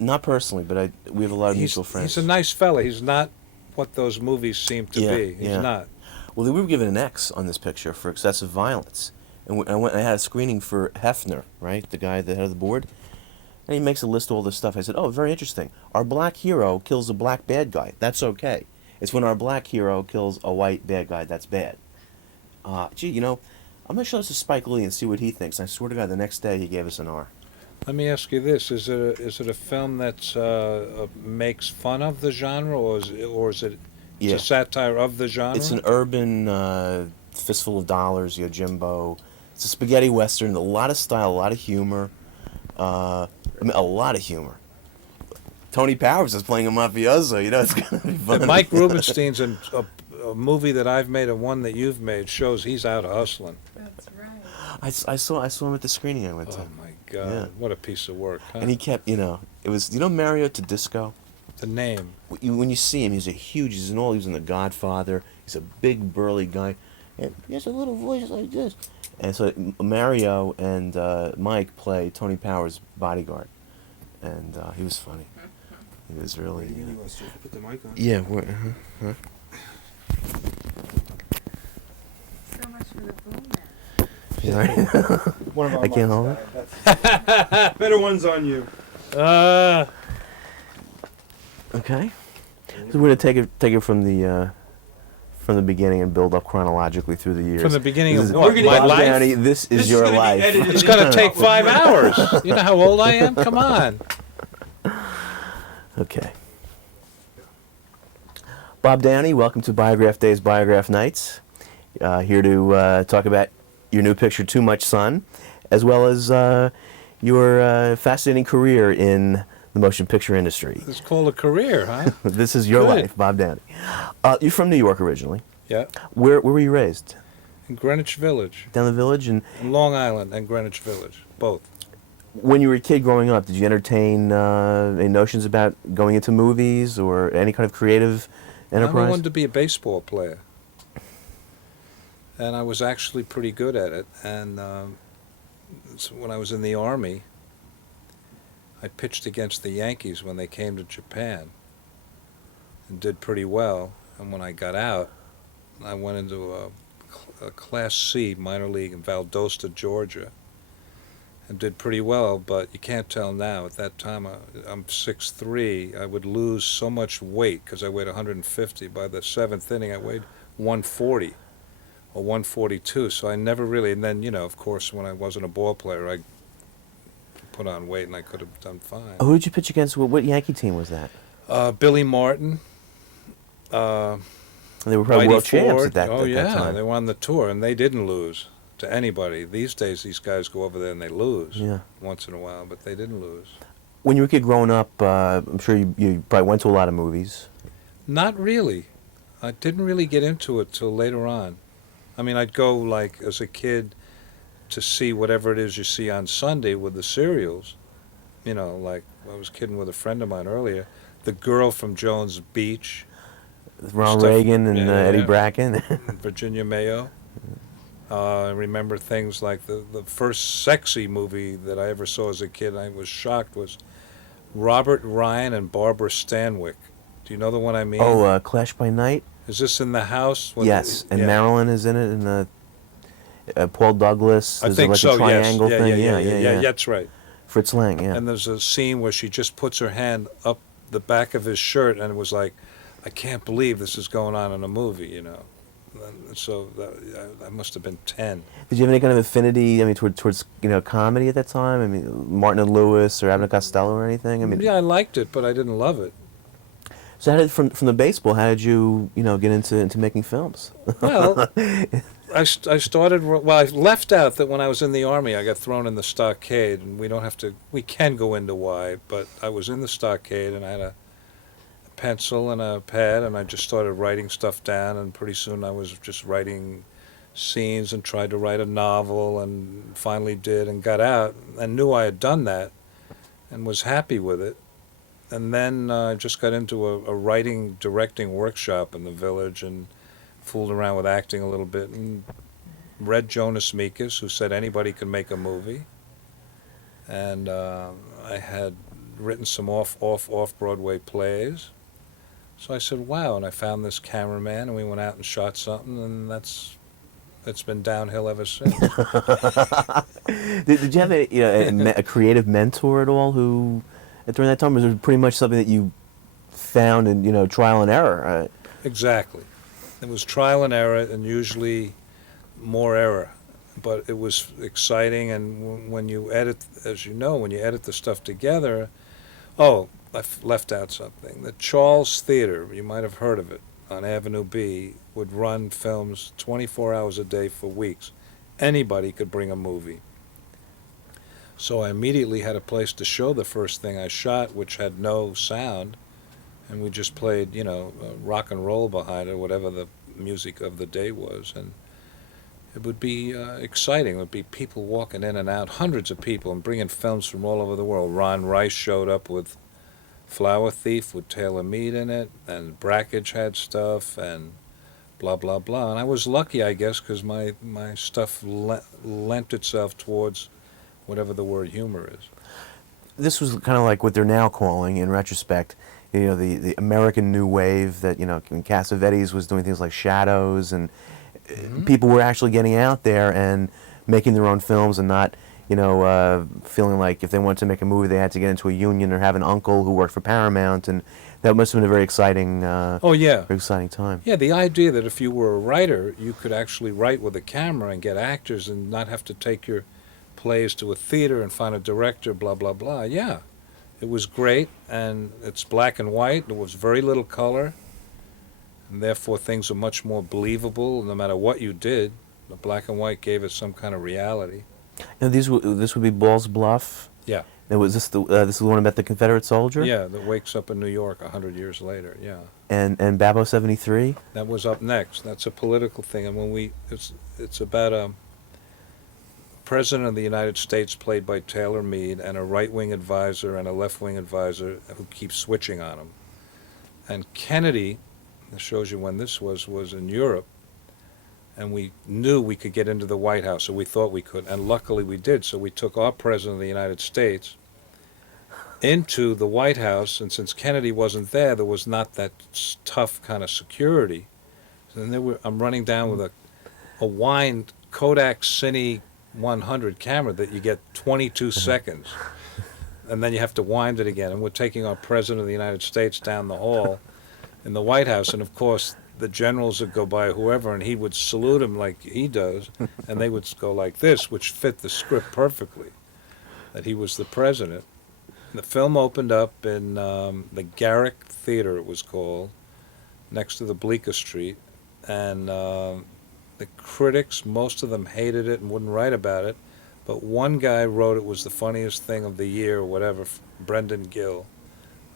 Not personally, but we have a lot of mutual friends. He's a nice fella. He's not what those movies seem to be. He's not. Well, we were given an X on this picture for excessive violence. And I had a screening for Hefner, right? The guy, the head of the board. And he makes a list of all this stuff. I said, oh, very interesting. Our black hero kills a black bad guy. That's okay. It's when our black hero kills a white bad guy that's bad. Gee, I'm going to show this to Spike Lee and see what he thinks. I swear to God, the next day he gave us an R. Let me ask you this: is it a film that makes fun of the genre, or is it a satire of the genre? It's an urban fistful of dollars, Jimbo. It's a spaghetti western, a lot of style, a lot of humor. A lot of humor. Tony Powers is playing a mafioso. It's gonna be fun. Mike Rubenstein's in a movie that I've made and one that you've made shows he's out hustling. That's right. I saw him at the screening I went to. Oh my God! Yeah. What a piece of work! Huh? And he kept, it was, Mario Tedesco? The name. When you see him, he's he's in The Godfather. He's a big burly guy, and he has a little voice like this. And so Mario and Mike play Tony Powers' bodyguard, and he was funny. He was really. Put the mic on. Yeah. So much for the boom man. Yeah, right? One of our I can't hold it. Better ones on you. Okay. So we're gonna take it from the beginning and build up chronologically through the years. From the beginning of what? My Bob life? Downey, this is your life. It's going to take 5 hours. You know how old I am? Come on. Okay. Bob Downey, welcome to Biograph Days, Biograph Nights. Here to talk about your new picture, Too Much Sun, as well as your fascinating career in the motion picture industry. It's called a career, huh? This is your Good. life, Bob Downey. You're from New York originally. Yeah. Where were you raised? In Greenwich Village. Down the village? And In Long Island and Greenwich Village, both. when you were a kid growing up, did you entertain any notions about going into movies or any kind of creative enterprise? I wanted to be a baseball player. And I was actually pretty good at it. And so when I was in the Army, I pitched against the Yankees when they came to Japan and did pretty well. And when I got out, I went into a Class C minor league in Valdosta, Georgia, and did pretty well. But you can't tell now. At that time, I'm 6'3". I would lose so much weight because I weighed 150. By the 7th inning, I weighed 140 or 142. So I never really. And then, of course, when I wasn't a ball player, I put on weight and I could have done fine. Who did you pitch against? What Yankee team was that? Billy Martin. They were probably Whitey world champs Ford. at that, Oh, at yeah, that time. they were on the tour, and they didn't lose to anybody. These days, these guys go over there and they lose once in a while, but they didn't lose. When you were a kid growing up, I'm sure you probably went to a lot of movies. Not really. I didn't really get into it till later on. I mean, I'd go, like, as a kid to see whatever it is you see on Sunday with the serials. Like I was kidding with a friend of mine earlier, The Girl from Jones Beach. Ronald Reagan and Eddie Bracken. Virginia Mayo. I remember things like the first sexy movie that I ever saw as a kid, I was shocked, was Robert Ryan and Barbara Stanwyck. Do you know the one I mean? Oh, Clash by Night? Is this in the house? Yes, and Marilyn is in it, and Paul Douglas. I There's think like so, a triangle yes. thing. Yeah, that's right. Fritz Lang, yeah. And there's a scene where she just puts her hand up the back of his shirt, and it was like, I can't believe this is going on in a movie, And so I must have been 10. Did you have any kind of affinity, towards comedy at that time? Martin and Lewis or Abbott and Costello or anything? Yeah, I liked it, but I didn't love it. So how did, from the baseball, how did you, get into making films? Well, I started, I left out that when I was in the Army, I got thrown in the stockade, and we can go into why, but I was in the stockade, and I had a pencil and a pad, and I just started writing stuff down, and pretty soon I was just writing scenes and tried to write a novel, and finally did, and got out, and knew I had done that, and was happy with it. And then I just got into a writing, directing workshop in the village, and fooled around with acting a little bit, and read Jonas Mekas, who said anybody could make a movie. And I had written some off-Broadway plays. So I said, wow, and I found this cameraman, and we went out and shot something, and it's been downhill ever since. Did you have a creative mentor at all who, during that time, was it pretty much something that you found in trial and error? Exactly. It was trial and error, and usually more error. But it was exciting, and when you edit, as you know, when you edit the stuff together, oh, left out something. The Charles Theater, you might have heard of it, on Avenue B, would run films 24 hours a day for weeks. Anybody could bring a movie. So I immediately had a place to show the first thing I shot, which had no sound, and we just played, rock and roll behind it, whatever the music of the day was, and it would be exciting. There would be people walking in and out, hundreds of people, and bringing films from all over the world. Ron Rice showed up with Flower Thief with Taylor Mead in it, and Brackage had stuff, and blah, blah, blah. And I was lucky, I guess, because my stuff lent itself towards whatever the word humor is. This was kind of like what they're now calling, in retrospect, the American New Wave, that, Cassavetes was doing things like Shadows, and people were actually getting out there and making their own films and not, feeling like if they wanted to make a movie they had to get into a union or have an uncle who worked for Paramount, and that must have been a very exciting, very exciting time. Yeah, the idea that if you were a writer, you could actually write with a camera and get actors and not have to take your plays to a theater and find a director, blah, blah, blah. Yeah, it was great, and it's black and white. There was very little color, and therefore things are much more believable no matter what you did. The black and white gave us some kind of reality. And this would be Ball's Bluff? Yeah. And was this this is the one about the Confederate soldier? Yeah, that wakes up in New York 100 years later, yeah. And Babbo 73? That was up next. That's a political thing, and when it's about a president of the United States played by Taylor Mead and a right-wing advisor and a left-wing advisor who keeps switching on him. And Kennedy, that shows you when this was in Europe, and we knew we could get into the White House, or we thought we could, and luckily we did. So we took our president of the United States into the White House, and since Kennedy wasn't there, there was not that tough kind of security. And then I'm running down with a wind Kodak Cine 100 camera that you get 22 seconds, and then you have to wind it again. And we're taking our president of the United States down the hall in the White House, and of course the generals would go by, whoever, and he would salute him like he does, and they would go like this, which fit the script perfectly, that he was the president. And the film opened up in the Garrick Theater, it was called, next to the Bleecker Street, and the critics, most of them hated it and wouldn't write about it, but one guy wrote it was the funniest thing of the year, or whatever, Brendan Gill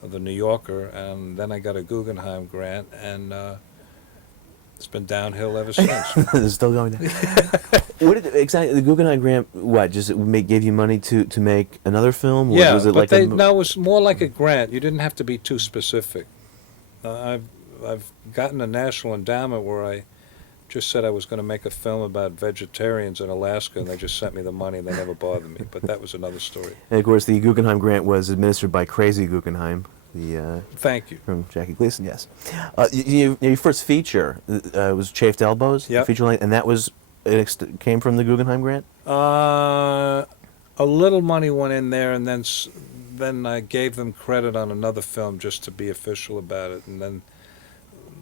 of the New Yorker, and then I got a Guggenheim grant, and it's been downhill ever since. It's still going down. What did exactly the Guggenheim grant? What, just gave you money to make another film? Or Yeah, was it but like no, it was more like a grant. You didn't have to be too specific. I've gotten a national endowment where I just said I was going to make a film about vegetarians in Alaska, and they just sent me the money, and they never bothered me. But that was another story. And of course, the Guggenheim grant was administered by Crazy Guggenheim. Thank you. From Jackie Gleason, yes. Your first feature was Chafed Elbows, Yep. feature length, and that was came from the Guggenheim grant. A little money went in there, and then I gave them credit on another film just to be official about it, and then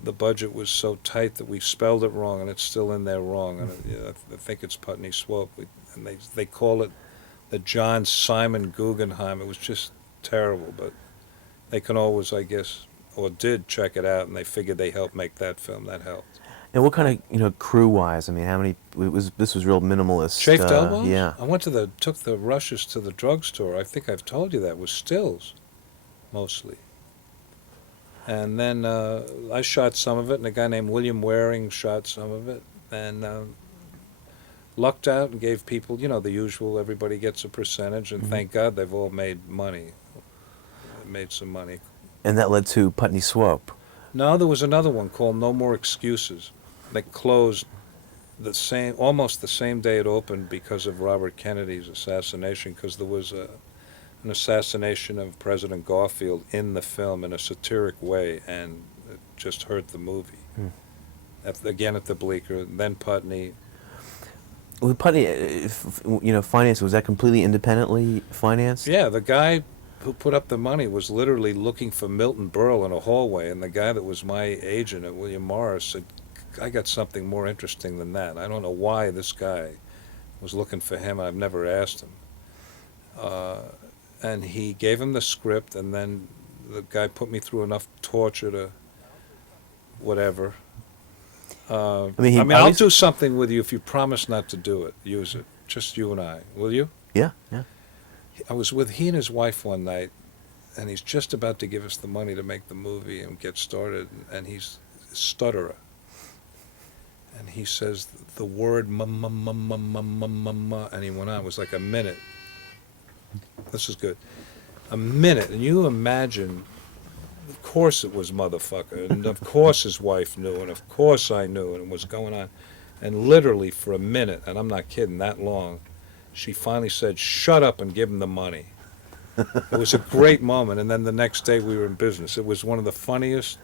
the budget was so tight that we spelled it wrong, and it's still in there wrong. And I think it's Putney Swope, and they call it the John Simon Guggenheim. It was just terrible, but they can always, I guess, or did check it out, and they figured they helped make that film. That helped. And what kind of crew-wise? I mean, how many? This was real minimalist. Chafed Elbows? Yeah. I took the rushes to the drugstore. I think I've told you that. It was stills, mostly. And then I shot some of it, and a guy named William Waring shot some of it, and lucked out and gave people, the usual, everybody gets a percentage, and thank God they've all made money. Made some money. And that led to Putney Swope. No, there was another one called No More Excuses. They closed almost the same day it opened because of Robert Kennedy's assassination, because there was an assassination of President Garfield in the film in a satiric way, and it just hurt the movie. Again at the Bleecker, then Putney. Well, Putney, finance, was that completely independently financed? Yeah, the guy who put up the money was literally looking for Milton Berle in a hallway, and the guy that was my agent at William Morris said, I got something more interesting than that. I don't know why this guy was looking for him. I've never asked him. And he gave him the script, and then the guy put me through enough torture to whatever. I'll do something with you if you promise not to do it. Use it. Just you and I. Will you? Yeah, yeah. I was with he and his wife one night, and he's just about to give us the money to make the movie and get started, and he's a stutterer. And he says the word and he went on. It was like a minute. This is good. A minute, and you imagine, of course it was motherfucker, and of course his wife knew, and of course I knew, and it was going on. And literally for a minute, and I'm not kidding, that long, she finally said, shut up and give him the money. It was a great moment, and then the next day we were in business. It was one of the funniest,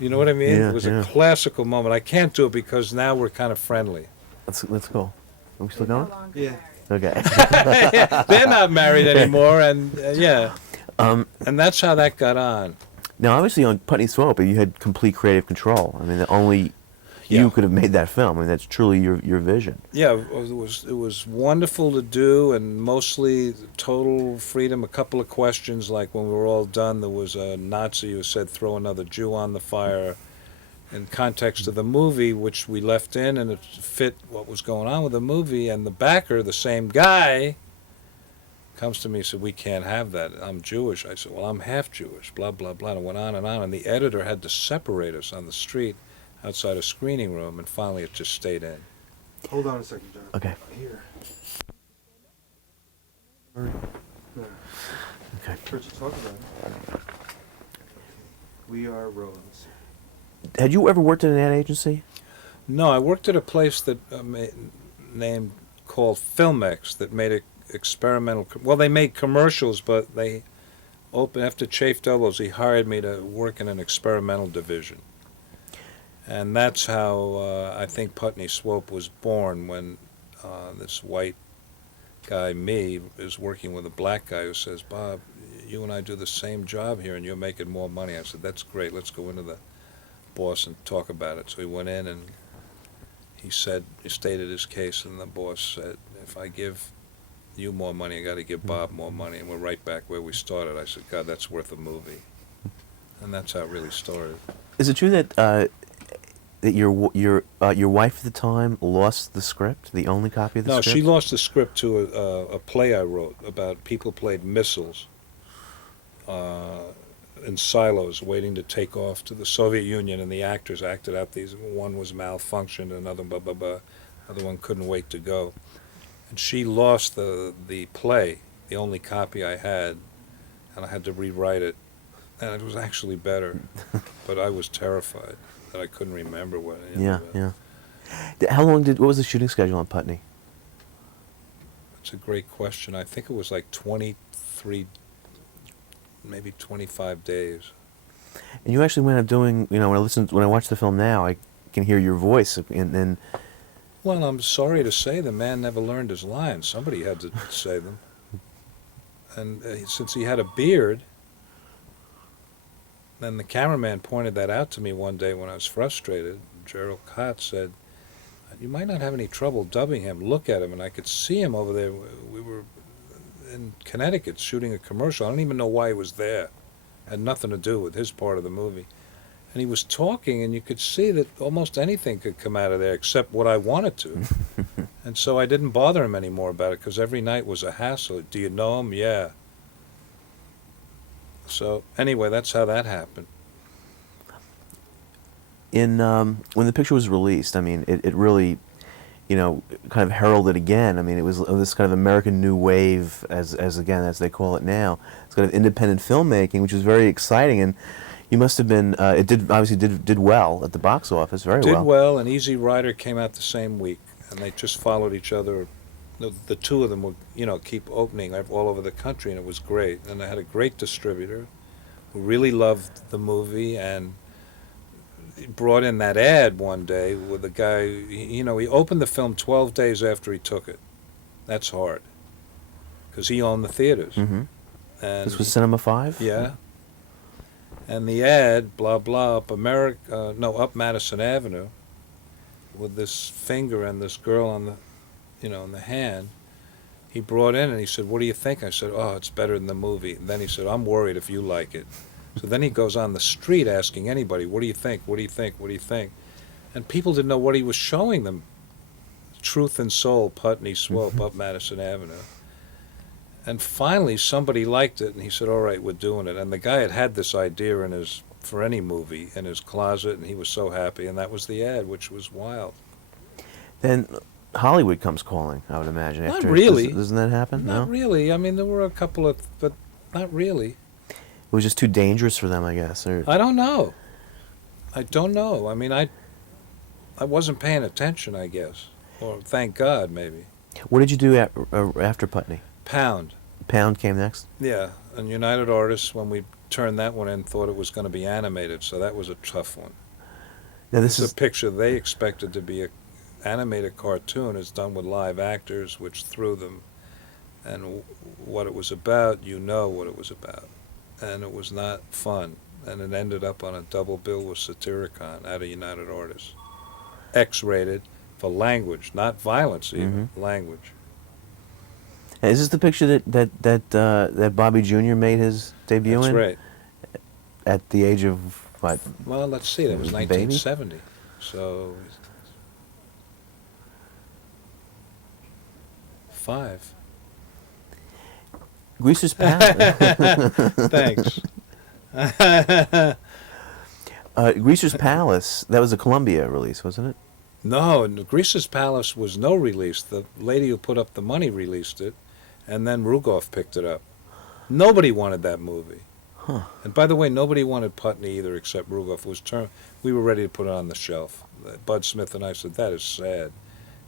you know what I mean? Yeah, it was yeah. a classical moment. I can't do it because now we're kind of friendly. Let's go. Are we still going? Yeah. Okay. They're not married anymore, and yeah. And that's how that got on. Now, obviously, on Putney Swope, you had complete creative control. I mean, only Yeah. you could have made that film. I mean, that's truly your vision. Yeah, it was wonderful to do, and mostly total freedom. A couple of questions, like when we were all done, there was a Nazi who said, throw another Jew on the fire, in context of the movie, which we left in, and it fit what was going on with the movie. And the backer, the same guy, comes to me and said, we can't have that. I'm Jewish. I said, well, I'm half Jewish, blah, blah, blah. And it went on, and the editor had to separate us on the street outside a screening room, and finally it just stayed in. Hold on a second, John. Okay. Here. Okay. What you talk about? We are rolling. Had you ever worked at an ad agency? No, I worked at a place that named called Filmex that made experimental. Well, they made commercials, but they after Chafed Elbows, he hired me to work in an experimental division, and that's how I think Putney Swope was born. When this white guy, me, is working with a black guy who says, Bob, you and I do the same job here, and you're making more money. I said, that's great. Let's go into the boss and talk about it. So he went in and he stated his case, and the boss said, if I give you more money, I got to give Bob more money, and we're right back where we started. I said, God, that's worth a movie. And that's how it really started. Is it true that that your wife at the time lost the script, the only copy of the No, script? she lost the script to a play I wrote about people played missiles in silos waiting to take off to the Soviet Union, and the actors acted out these. One was malfunctioned, another other one couldn't wait to go. And she lost the play, the only copy I had, and I had to rewrite it. And it was actually better, but I was terrified that I couldn't remember what. Yeah. How long what was the shooting schedule on Putney? It's a great question. I think it was like 23, maybe 25 days. And you actually went up doing, when I watch the film now, I can hear your voice, and Well, I'm sorry to say the man never learned his lines. Somebody had to say them. And since he had a beard, then the cameraman pointed that out to me one day when I was frustrated. Gerald Cott said, you might not have any trouble dubbing him. Look at him. And I could see him over there. We were in Connecticut shooting a commercial. I don't even know why he was there. Had nothing to do with his part of the movie. And he was talking, and you could see that almost anything could come out of there except what I wanted to. And so I didn't bother him anymore about it, because every night was a hassle. Do you know him? Yeah. So anyway, that's how that happened. in when the picture was released, I mean, it really, kind of heralded again. I mean, it was this kind of American New Wave, as they call it now. It's kind of independent filmmaking, which is very exciting. And you must have been. It obviously did well at the box office, very well. Did well, and Easy Rider came out the same week, and they just followed each other the two of them would, keep opening all over the country, and it was great. And I had a great distributor who really loved the movie, and he brought in that ad one day with a guy, he opened the film 12 days after he took it. That's hard, because he owned the theaters. Mm-hmm. And This was Cinema 5? yeah. And the ad, blah, blah, up Madison Avenue, with this finger and this girl on the, in the hand, he brought in and he said, "What do you think?" I said, "Oh, it's better than the movie." And then he said, "I'm worried if you like it." So then he goes on the street asking anybody, "What do you think? What do you think? What do you think?" And people didn't know what he was showing them. Truth and Soul, Putney Swope, up Madison Avenue. And finally, somebody liked it, and he said, "All right, we're doing it." And the guy had this idea for any movie in his closet, and he was so happy, and that was the ad, which was wild. Then Hollywood comes calling, I would imagine. Not after. really. Doesn't that happen? Not No? really. I mean, there were a couple of, but not really. It was just too dangerous for them, I guess. Or I don't know. I don't know. I mean, I wasn't paying attention, I guess. Or thank God, maybe. what did you do after Putney? Pound. Pound came next? Yeah, and United Artists, when we turned that one in, thought it was going to be animated, so that was a tough one. Now, this It's is a picture they expected to be an animated cartoon. It's done with live actors, which threw them. And what it was about, what it was about. And it was not fun. And it ended up on a double bill with Satyricon out of United Artists. X-rated for language, not violence even, language. Is this the picture that Bobby Jr. made his debut That's in? right. At the age of what? Well, let's see, that was Baby? 1970. So, 5. Greaser's Palace. Thanks. Greaser's Palace. That was a Columbia release, wasn't it? No, Greaser's Palace was no release. The lady who put up the money released it, and then Rugoff picked it up. Nobody wanted that movie. Huh. And by the way, nobody wanted Putney either except Rugoff. We were ready to put it on the shelf. Bud Smith and I said, "That is sad."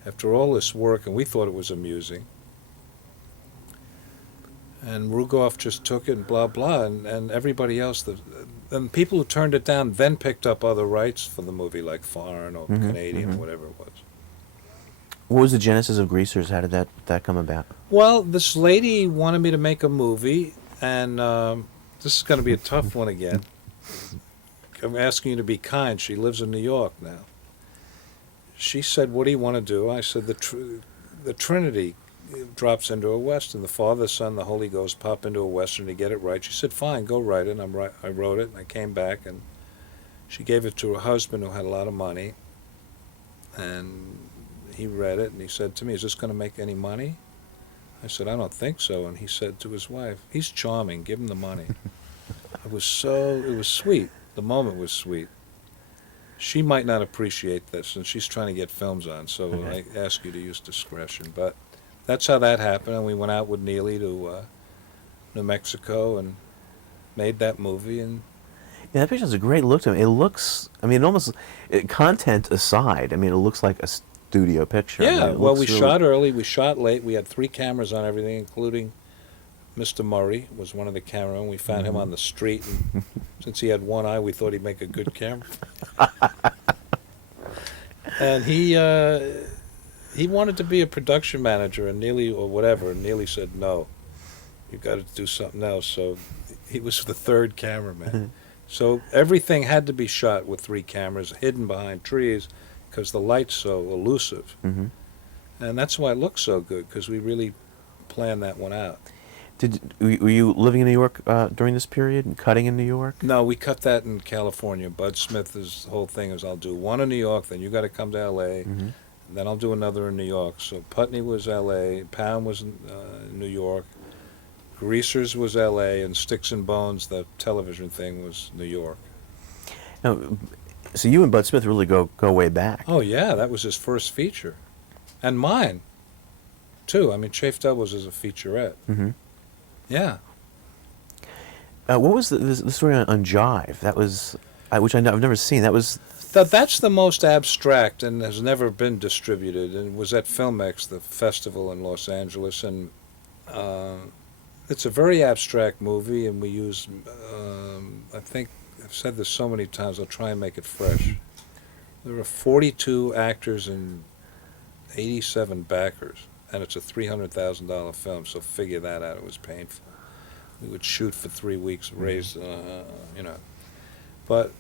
After all this work, and we thought it was amusing. And Rugoff just took it and blah, blah, and everybody else, and people who turned it down then picked up other rights for the movie, like foreign or Canadian or whatever it was. What was the genesis of Greasers? How did that come about? Well, this lady wanted me to make a movie, and this is going to be a tough one again. I'm asking you to be kind. She lives in New York now. She said, "What do you want to do?" I said, the Trinity drops into a Western. The Father, the Son, the Holy Ghost pop into a Western to get it right. She said, "Fine, go write it." And I wrote it, and I came back, and she gave it to her husband, who had a lot of money. And he read it, and he said to me, "Is this going to make any money?" I said, "I don't think so." And he said to his wife, "He's charming, give him the money." It was sweet. The moment was sweet. She might not appreciate this, and she's trying to get films on, so I ask you to use discretion. But that's how that happened, and we went out with Neely to New Mexico and made that movie. And Yeah, that picture has a great look to it. It looks, I mean, content aside, I mean, it looks like a studio picture. I yeah, mean, it well, looks we really- shot early, we shot late, we had 3 cameras on everything, including Mr. Murray was one of the cameramen. We found him on the street, and since he had one eye, we thought he'd make a good camera. And he wanted to be a production manager, and Neely, or whatever, and Neely said, "No, you've got to do something else." So he was the 3rd cameraman. So everything had to be shot with 3 cameras, hidden behind trees, because the light's so elusive. Mhm. And that's why it looks so good, because we really planned that one out. Were you living in New York during this period and cutting in New York? No, we cut that in California. Bud Smith's whole thing is, I'll do one in New York, then you got to come to L.A., and then I'll do another in New York. So Putney was L.A., Pound was New York, Greasers was L.A., and Sticks and Bones, the television thing, was New York. Now, so you and Bud Smith really go way back. Oh, yeah, that was his first feature. And mine, too. I mean, Chafe Doubles is a featurette. Mm-hmm. Yeah. What was the story on Jive? That was, which I've never seen. That was That's the most abstract and has never been distributed. And it was at Filmex, the festival in Los Angeles, and it's a very abstract movie. And we use, I think I've said this so many times. I'll try and make it fresh. There are 42 actors and 87 backers, and it's a $300,000 film. So figure that out. It was painful. We would shoot for 3 weeks, raise, but.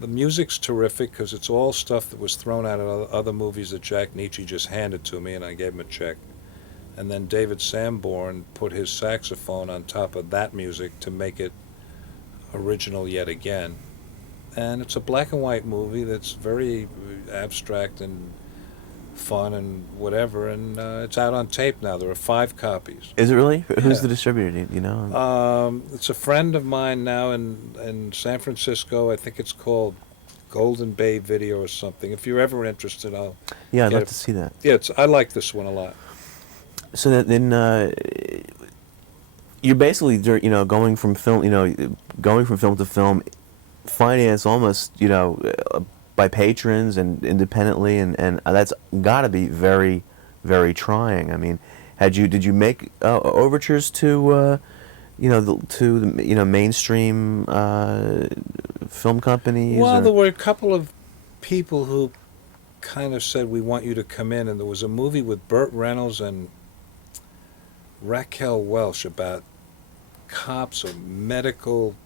The music's terrific because it's all stuff that was thrown out of other movies that Jack Nietzsche just handed to me, and I gave him a check. And then David Sanborn put his saxophone on top of that music to make it original yet again. And it's a black and white movie that's very abstract and fun and whatever, and it's out on tape now. There are 5 copies. Is it really? Who's Yeah. the distributor? Do you know? It's a friend of mine now in San Francisco. I think it's called Golden Bay Video or something. If you're ever interested, I'll Yeah, I'd get love it. to see that. Yeah, I like this one a lot. So then, you're basically, going from film, going from film to film, financed almost, by patrons and independently, and that's got to be very, very trying. I mean, did you make overtures to, mainstream film companies? Well, or? there were a couple of people who kind of said, we want you to come in, and there was a movie with Burt Reynolds and Raquel Welch about cops or medical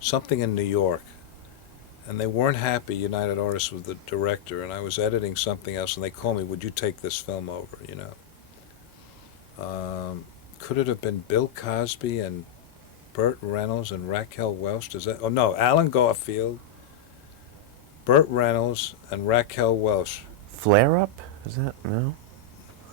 something in New York. And they weren't happy, United Artists, with the director, and I was editing something else, and they called me, would you take this film over, Could it have been Bill Cosby and Burt Reynolds and Raquel Welch? Oh, no, Alan Garfield, Burt Reynolds, and Raquel Welch. Flare Up? Is that, no?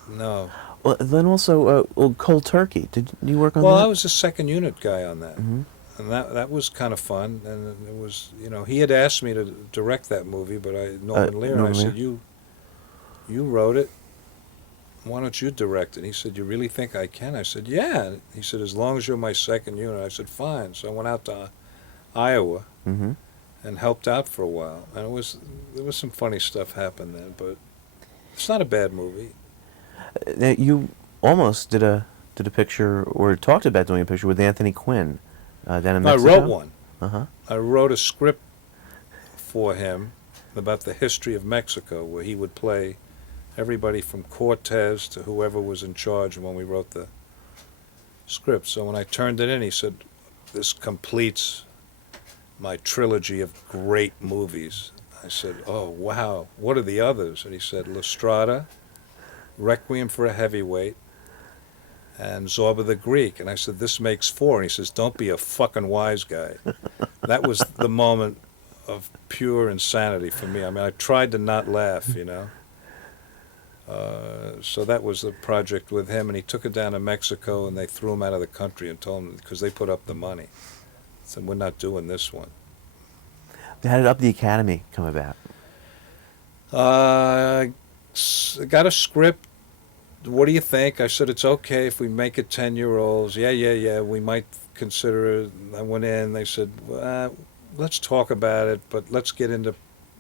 No. Well, then also, Cold Turkey. Did you work on that? Well, I was the second unit guy on that. Mm-hmm. And that was kind of fun, and it was, he had asked me to direct that movie, but Norman Lear, and I said, you wrote it, why don't you direct it? And he said, you really think I can? I said, yeah. He said, as long as you're my second unit. I said, fine. So I went out to Iowa Mm-hmm. and helped out for a while, and there was some funny stuff happened then, but it's not a bad movie. You almost did a picture, or talked about doing a picture with Anthony Quinn. Down in Mexico? I wrote one. Uh-huh. I wrote a script for him about the history of Mexico, where he would play everybody from Cortez to whoever was in charge when we wrote the script. So when I turned it in, he said, this completes my trilogy of great movies. I said, oh, wow, what are the others? And he said, La Strada, Requiem for a Heavyweight, and Zorba the Greek. And I said, this makes 4. And he says, don't be a fucking wise guy. That was the moment of pure insanity for me. I mean, I tried to not laugh, So that was the project with him, and he took it down to Mexico, and they threw him out of the country and told him, because they put up the money. Said, we're not doing this one. How did Up the Academy come about? Got a script. What do you think? I said, it's okay if we make it 10-year-olds. Yeah, we might consider it. I went in, they said, let's talk about it, but let's get into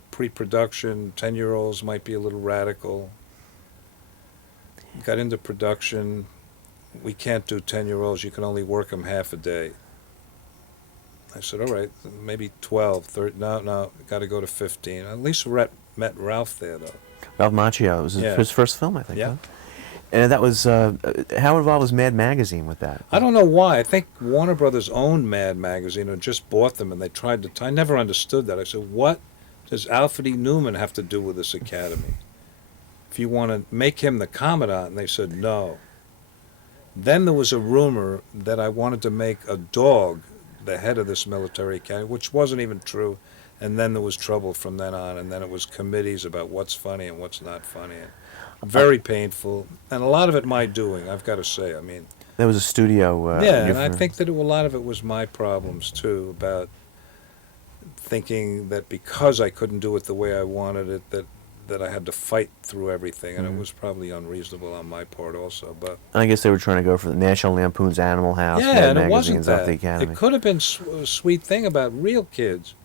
pre-production. 10-year-olds might be a little radical. Got into production. We can't do 10-year-olds. You can only work them half a day. I said, all right, maybe 12, 13. No, got to go to 15. At least met Ralph there, though. Ralph Macchio. It was his first film, I think. Yeah. Huh? And that was, how involved was Mad Magazine with that? I don't know why. I think Warner Brothers owned Mad Magazine and just bought them, and they tried to... I never understood that. I said, what does Alfred E. Newman have to do with this academy? If you want to make him the commandant, and they said no. Then there was a rumor that I wanted to make a dog the head of this military academy, which wasn't even true. And then there was trouble from then on, and then it was committees about what's funny and what's not funny. Very painful, and a lot of it my doing, I've got to say. I mean, There was a studio. yeah, and I think that a lot of it was my problems too, about thinking that because I couldn't do it the way I wanted it, that I had to fight through everything, and it was probably unreasonable on my part also. But I guess they were trying to go for the National Lampoon's Animal House. yeah, Mad and it wasn't Magazine's Up that. the Academy. It could have been a sweet thing about real kids,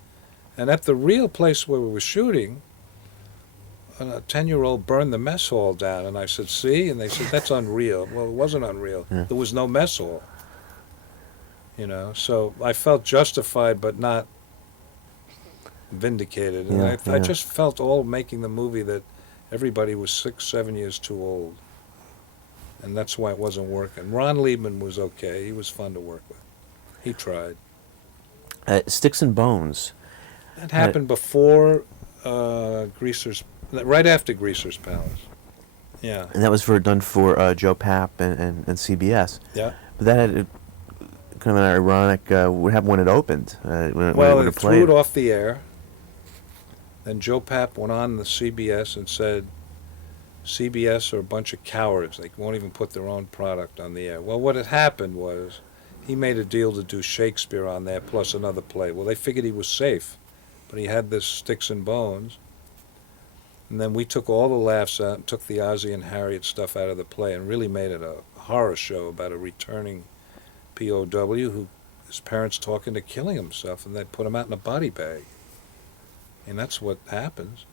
And at the real place where we were shooting, a 10-year-old burned the mess hall down. And I said, see? And they said, that's unreal. Well, it wasn't unreal. Yeah. There was no mess hall. You know, so I felt justified but not vindicated. And Yeah, I yeah. just felt all making the movie that everybody was 6, 7 years too old. And that's why it wasn't working. Ron Liebman was okay. He was fun to work with. He tried. Sticks and Bones. That happened before Greaser's, right after Greaser's Palace. Yeah. And that was done for Joe Papp and CBS. Yeah. But that had kind of an ironic, what happened when it opened? Well, when it threw it off the air. Then Joe Papp went on the CBS and said, CBS are a bunch of cowards. They won't even put their own product on the air. Well, what had happened was he made a deal to do Shakespeare on there plus another play. Well, they figured he was safe, but he had this Sticks and Bones. And then we took all the laughs out and took the Ozzie and Harriet stuff out of the play and really made it a horror show about a returning POW who his parents talking to killing himself, and they'd put him out in a body bag. And that's what happens.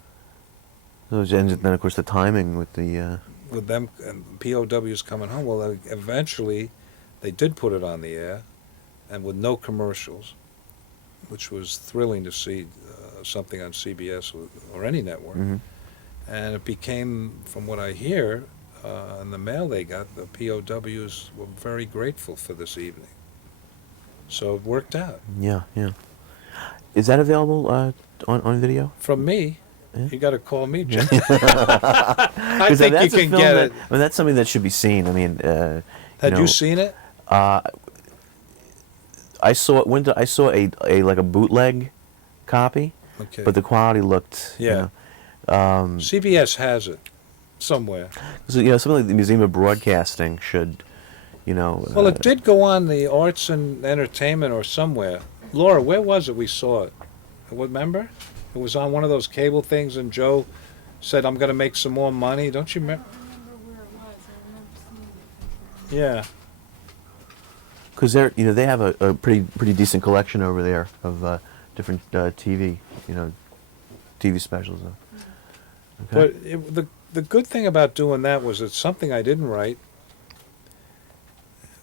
And then, of course, the timing with the... With them and POWs coming home. Well, eventually they did put it on the air, and with no commercials, which was thrilling to see something on CBS or any network. Mhm. And it became, from what I hear, in the mail they got, the POWs were very grateful for this evening. So it worked out. Yeah, yeah. Is that available on video? From me, Yeah. you got to call me, Jim. I think you can get it. I mean, that's something that should be seen. I mean, Had you seen it? I saw it. I saw a like a bootleg copy, Okay. but the quality looked. Yeah. CBS has it somewhere. So, something like the Museum of Broadcasting should, Well, it did go on the Arts and Entertainment or somewhere. Laura, where was it we saw it? Remember? It was on one of those cable things, and Joe said, I'm going to make some more money. Don't you remember? I don't remember where it was. I remember seeing it. Yeah. because they have a pretty decent collection over there of different TV TV specials. Okay. But the good thing about doing that was it's something I didn't write.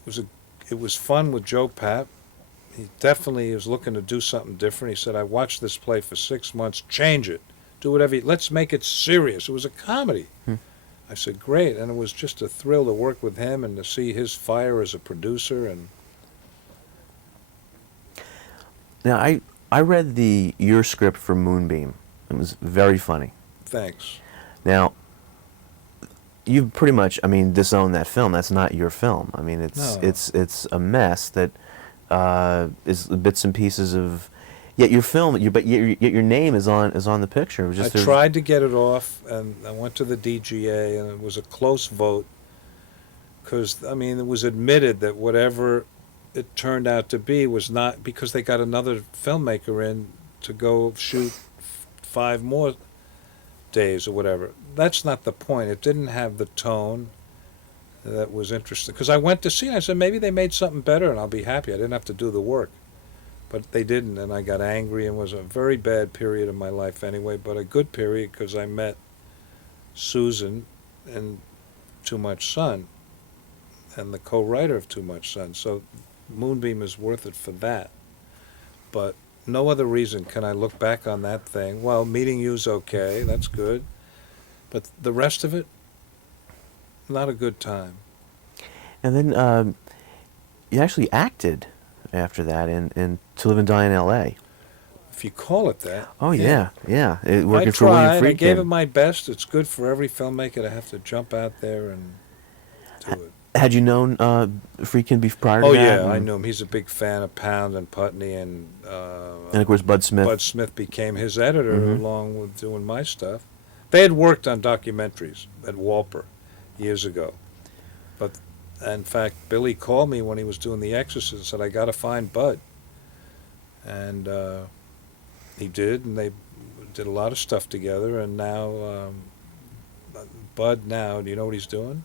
It was fun with Joe Papp. He definitely was looking to do something different. He said, I watched this play for 6 months. Change it. Do whatever let's make it serious. It was a comedy. I said, great. And it was just a thrill to work with him and to see his fire as a producer. And Now, I read your script for Moonbeam. It was very funny. thanks. Now, you've pretty much, disowned that film. That's not your film. I mean, No. it's a mess that is bits and pieces of. Yet your film, yet your name is on the picture. It was just I tried to get it off, and I went to the DGA, and it was a close vote. Because, it was admitted that whatever it turned out to be was not, because they got another filmmaker in to go shoot 5 more days or whatever. That's not the point. It didn't have the tone that was interesting. Because I went to see it, I said, maybe they made something better and I'll be happy. I didn't have to do the work. But they didn't, and I got angry, and it was a very bad period of my life anyway, but a good period because I met Susan in Too Much Sun and the co-writer of Too Much Sun. So Moonbeam is worth it for that. But no other reason can I look back on that thing. Well, meeting you's okay, that's good. But the rest of it, not a good time. And then you actually acted after that in To Live and Die in L.A. If you call it that. Oh yeah. I Working for William tried. I gave it Friedkin. my best. It's good for every filmmaker to have to jump out there and do it. Had you known Friedkin prior to Oh that? yeah, I And- knew him. He's a big fan of Pound and Putney, and And of course Bud Smith. Bud Smith became his editor Mhm. along with doing my stuff. They had worked on documentaries at Walper years ago, but in fact, Billy called me when he was doing The Exorcist and said, I got to find Bud. And he did, and they did a lot of stuff together, and now Bud now, do you know what he's doing?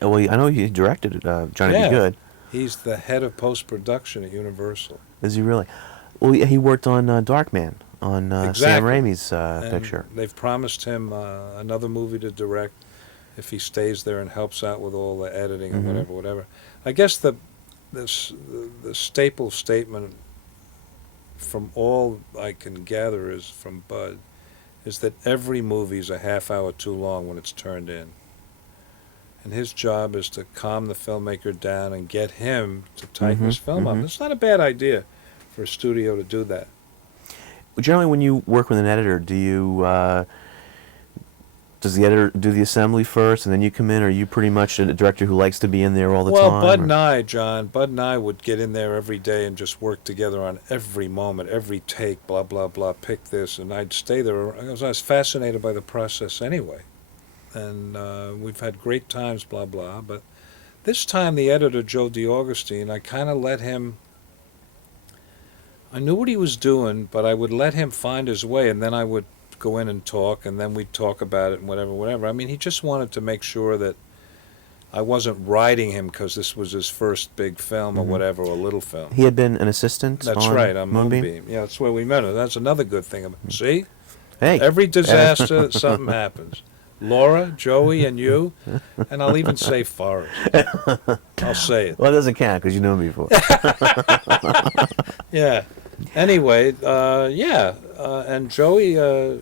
Well, I know he directed Johnny Yeah. Be Good. He's the head of post-production at Universal. Is he really? Well, yeah, he worked on Darkman on Sam Exactly. Raimi's And picture. they've promised him another movie to direct if he stays there and helps out with all the editing and Mhm. whatever. I guess the staple statement from all I can gather is from Bud is that every movie is a half hour too long when it's turned in. And his job is to calm the filmmaker down and get him to tighten his film up. It's not a bad idea for a studio to do that. Generally, when you work with an editor, do you does the editor do the assembly first, and then you come in, or are you pretty much a director who likes to be in there all the Well, time? Bud or- and I, John, Bud and I would get in there every day and just work together on every moment, every take, blah, blah, blah, pick this, and I'd stay there. I was fascinated by the process anyway. And we've had great times, blah, blah. But this time, the editor, Joe DeAugustine, I kind of let him. I knew what he was doing, but I would let him find his way, and then I would go in and talk, and then we'd talk about it and whatever. I mean, he just wanted to make sure that I wasn't riding him because this was his first big film or whatever, or little film. He had been an assistant. That's on right, on Moonbeam. Moonbeam. Yeah, that's where we met him. That's another good thing. See? Hey, Every disaster, something happens. Laura, Joey, and you, and I'll even say Forrest. I'll say it. well, it doesn't count because you know me before. Yeah. Anyway, and Joey,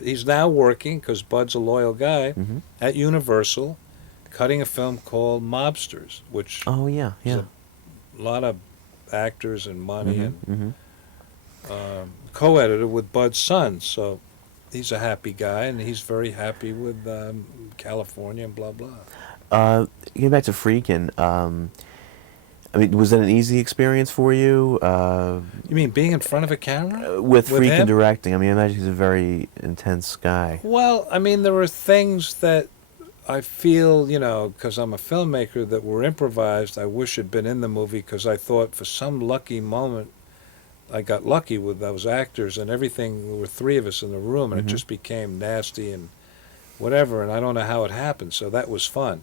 he's now working, because Bud's a loyal guy, at Universal, cutting a film called Mobsters, which Oh yeah, is yeah. a lot of actors and money, Mhm. and co-editor with Bud's son. So he's a happy guy, and he's very happy with California and blah, blah. Getting back to Freakin', I mean, was that an easy experience for you? You mean being in front of a camera? With Freakin' him? directing, I mean, I imagine he's a very intense guy. Well, I mean, there were things that I feel, because I'm a filmmaker, that were improvised. I wish had been in the movie, because I thought for some lucky moment I got lucky with those actors and everything. There were three of us in the room, and it just became nasty and whatever, and I don't know how it happened, so that was fun.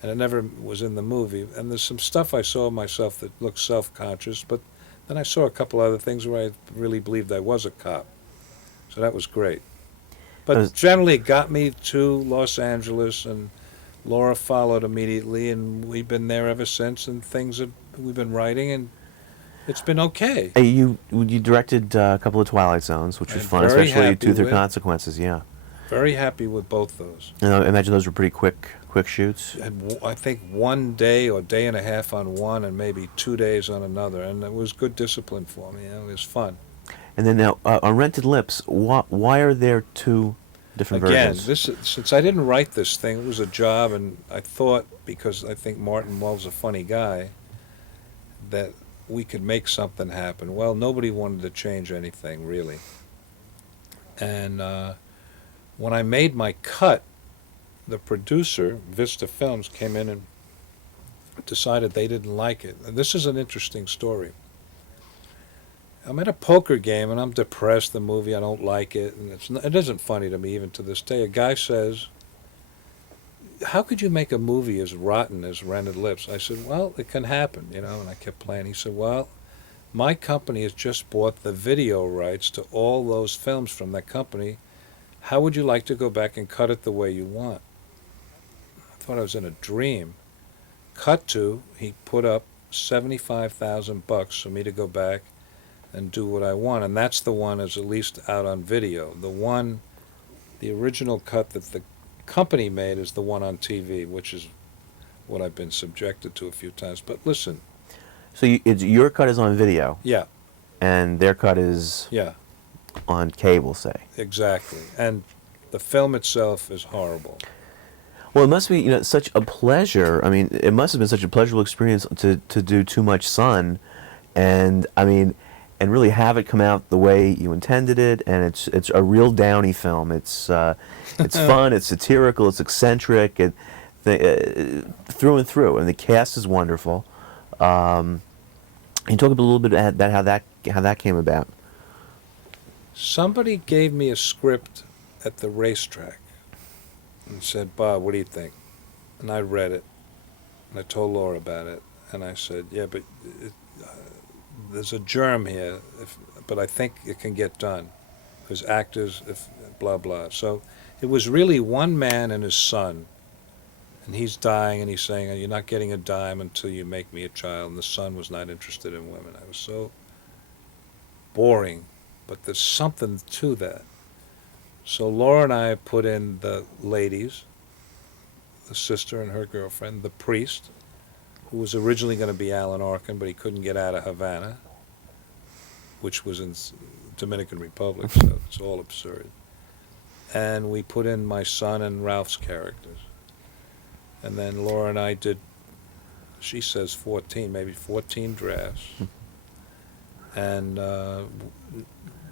And it never was in the movie. And there's some stuff I saw of myself that looked self-conscious, but then I saw a couple other things where I really believed I was a cop. So that was great. But generally it got me to Los Angeles, and Laura followed immediately, and we've been there ever since, and we've been writing, and it's been okay. Hey, you directed a couple of Twilight Zones, which was I'm fun, very especially happy Truth or with- Consequences, yeah. Very happy with both those. And I imagine those were pretty quick shoots. And I think 1 day or day and a half on one, and maybe 2 days on another, and it was good discipline for me. It was fun. And then now, on Rented Lips, why are there two different Again, versions? since I didn't write this thing, it was a job, and I thought, because I think Martin Mull's a funny guy, that we could make something happen. Well, nobody wanted to change anything, really. And when I made my cut, the producer, Vista Films, came in and decided they didn't like it. And this is an interesting story. I'm at a poker game, and I'm depressed, the movie, I don't like it, and it isn't funny to me even to this day. A guy says, "How could you make a movie as rotten as Rented Lips?" I said, "Well, it can happen, and I kept playing. He said, "Well, my company has just bought the video rights to all those films from that company. How would you like to go back and cut it the way you want?" I thought I was in a dream. Cut to, he put up $75,000 for me to go back and do what I want, and that's the one that's at least out on video. The original cut that the company made is the one on TV, which is what I've been subjected to a few times. But listen, So your cut is on video, yeah, and their cut is yeah, on cable, say. exactly. And the film itself is horrible. Well, it must be such a pleasure. I mean, it must have been such a pleasurable experience to do Too Much Sun, and I mean, and really have it come out the way you intended it. And it's a real Downey film. It's fun. It's satirical. It's eccentric. Through and through. And the cast is wonderful. Can you talk a little bit about how that came about? Somebody gave me a script at the racetrack and said, "Bob, what do you think?" And I read it, and I told Laura about it, and I said, "Yeah, but there's a germ here. but I think it can get done because actors, if blah blah. So it was really one man and his son, and he's dying, and he's saying, "You're not getting a dime until you make me a child." And the son was not interested in women. I was so boring, but there's something to that. So Laura and I put in the ladies, the sister and her girlfriend, the priest, who was originally going to be Alan Arkin, but he couldn't get out of Havana, which was in Dominican Republic, so it's all absurd. And we put in my son and Ralph's characters. And then Laura and I did, she says 14, maybe 14 drafts. And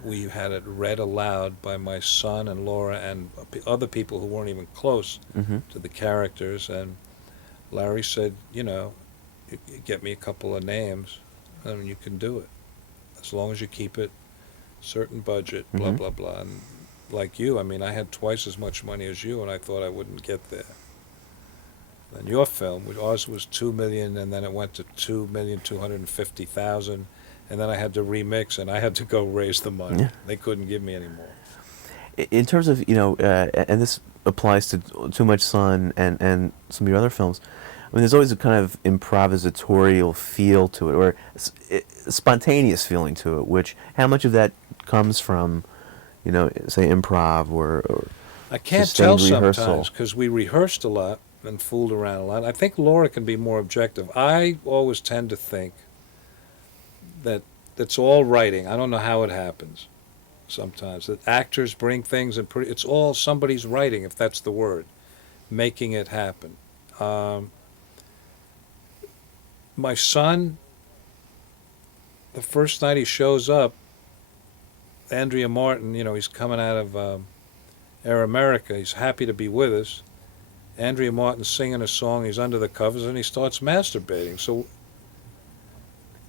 we had it read aloud by my son and Laura and other people who weren't even close to the characters. And Larry said, you know, you get me a couple of names, and you can do it. As long as you keep it certain budget, blah, blah, blah. And like you, I mean, I had twice as much money as you, and I thought I wouldn't get there. And your film, ours was $2 million, and then it went to $2,250,000, and then I had to remix, and I had to go raise the money. Yeah. They couldn't give me any more. In terms of, you know, and this applies to Too Much Sun and some of your other films, I mean, there's always a kind of improvisatorial feel to it, or a spontaneous feeling to it, which, how much of that comes from, you know, say improv or I can't tell sustained rehearsal? sometimes, because we rehearsed a lot and fooled around a lot. I think Laura can be more objective. I always tend to think that it's all writing. I don't know how it happens sometimes, that actors bring things and it's all somebody's writing, if that's the word, making it happen. My son, the first night he shows up, Andrea Martin, you know, he's coming out of Air America. He's happy to be with us. Andrea Martin's singing a song. He's under the covers, and he starts masturbating. So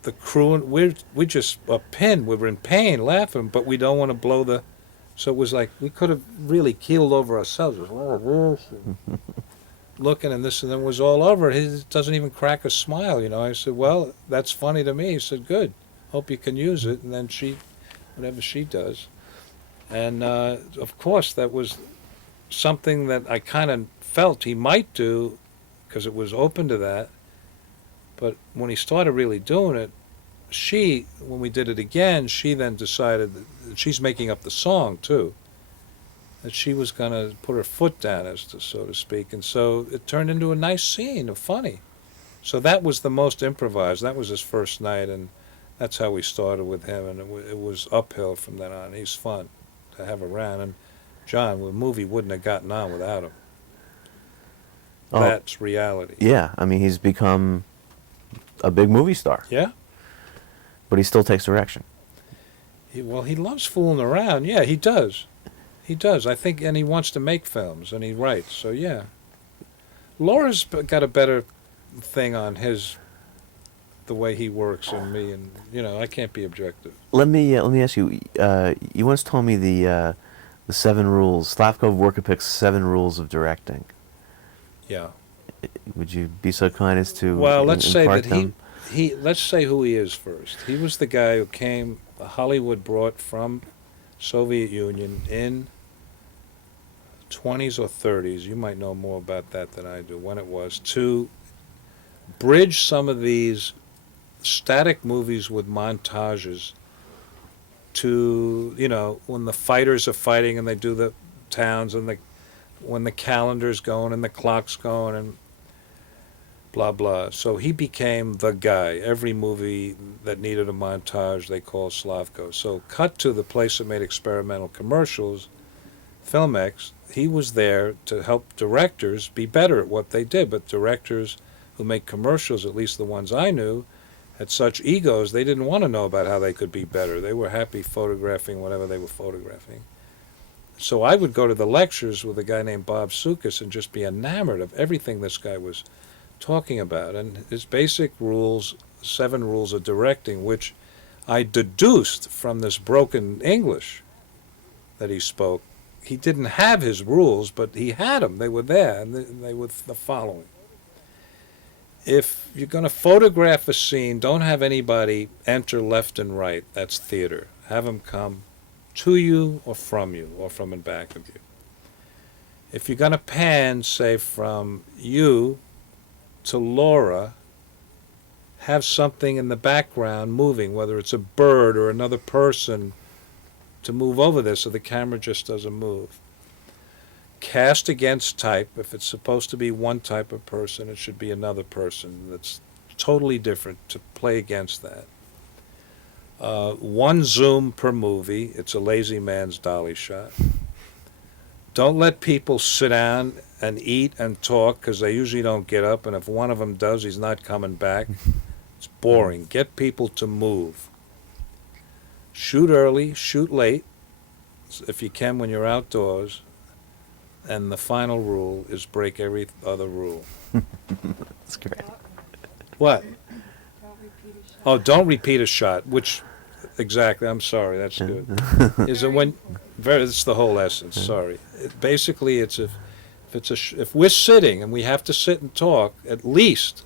the crew, and we just a pin. We were in pain, laughing, but we don't want to blow the. So it was like we could have really keeled over ourselves. Looking and this, and then it was all over. He doesn't even crack a smile, you know. I said, well, that's funny to me. He said, good. Hope you can use it. And then she, whatever she does. And, of course, that was something that I kind of felt he might do because it was open to that. But when he started really doing it, when we did it again, she then decided that she's making up the song, too, that she was going to put her foot down, as to, so to speak. And so it turned into a nice scene, funny. So that was the most improvised. That was his first night, and that's how we started with him. And it was uphill from then on. He's fun to have around. And John, the movie wouldn't have gotten on without him. Oh, that's reality. Yeah, I mean, he's become a big movie star. Yeah? But he still takes direction. He loves fooling around. Yeah, he does. He does, I think, and he wants to make films, and he writes, so yeah. Laura's got a better thing on the way he works than me, and, you know, I can't be objective. Let me ask you, you once told me the 7 rules, Slavko Vorkapik's 7 rules of directing. Yeah. Would you be so kind as to Well, let's say that them? let's say who he is first. He was the guy who came, Hollywood brought from Soviet Union in 20s or 30s, you might know more about that than I do, when it was, to bridge some of these static movies with montages to, you know, when the fighters are fighting and they do the towns and when the calendar's going and the clock's going and blah, blah. So he became the guy. Every movie that needed a montage, they called Slavko. So cut to the place that made experimental commercials, Filmex. He was there to help directors be better at what they did. But directors who make commercials, at least the ones I knew, had such egos, they didn't want to know about how they could be better. They were happy photographing whatever they were photographing. So I would go to the lectures with a guy named Bob Sukas and just be enamored of everything this guy was talking about. And his basic rules, 7 rules of directing, which I deduced from this broken English that he spoke. He didn't have his rules, but he had them. They were there, and they were the following. If you're going to photograph a scene, don't have anybody enter left and right. That's theater. have them come to you or from in back of you. If you're going to pan, say, from you to Laura, have something in the background moving, whether it's a bird or another person, to move over there so the camera just doesn't move. Cast against type. If it's supposed to be one type of person, it should be another person that's totally different to play against that. One zoom per movie. It's a lazy man's dolly shot. Don't let people sit down and eat and talk, because they usually don't get up, and if one of them does, he's not coming back. It's boring. Get people to move. Shoot early, shoot late, if you can when you're outdoors. And the final rule is break every other rule. That's great. What? Don't repeat a shot. Oh, don't repeat a shot, which, exactly, I'm sorry, that's good. Is it when, it's the whole essence, sorry. Basically, it's if we're sitting and we have to sit and talk, at least,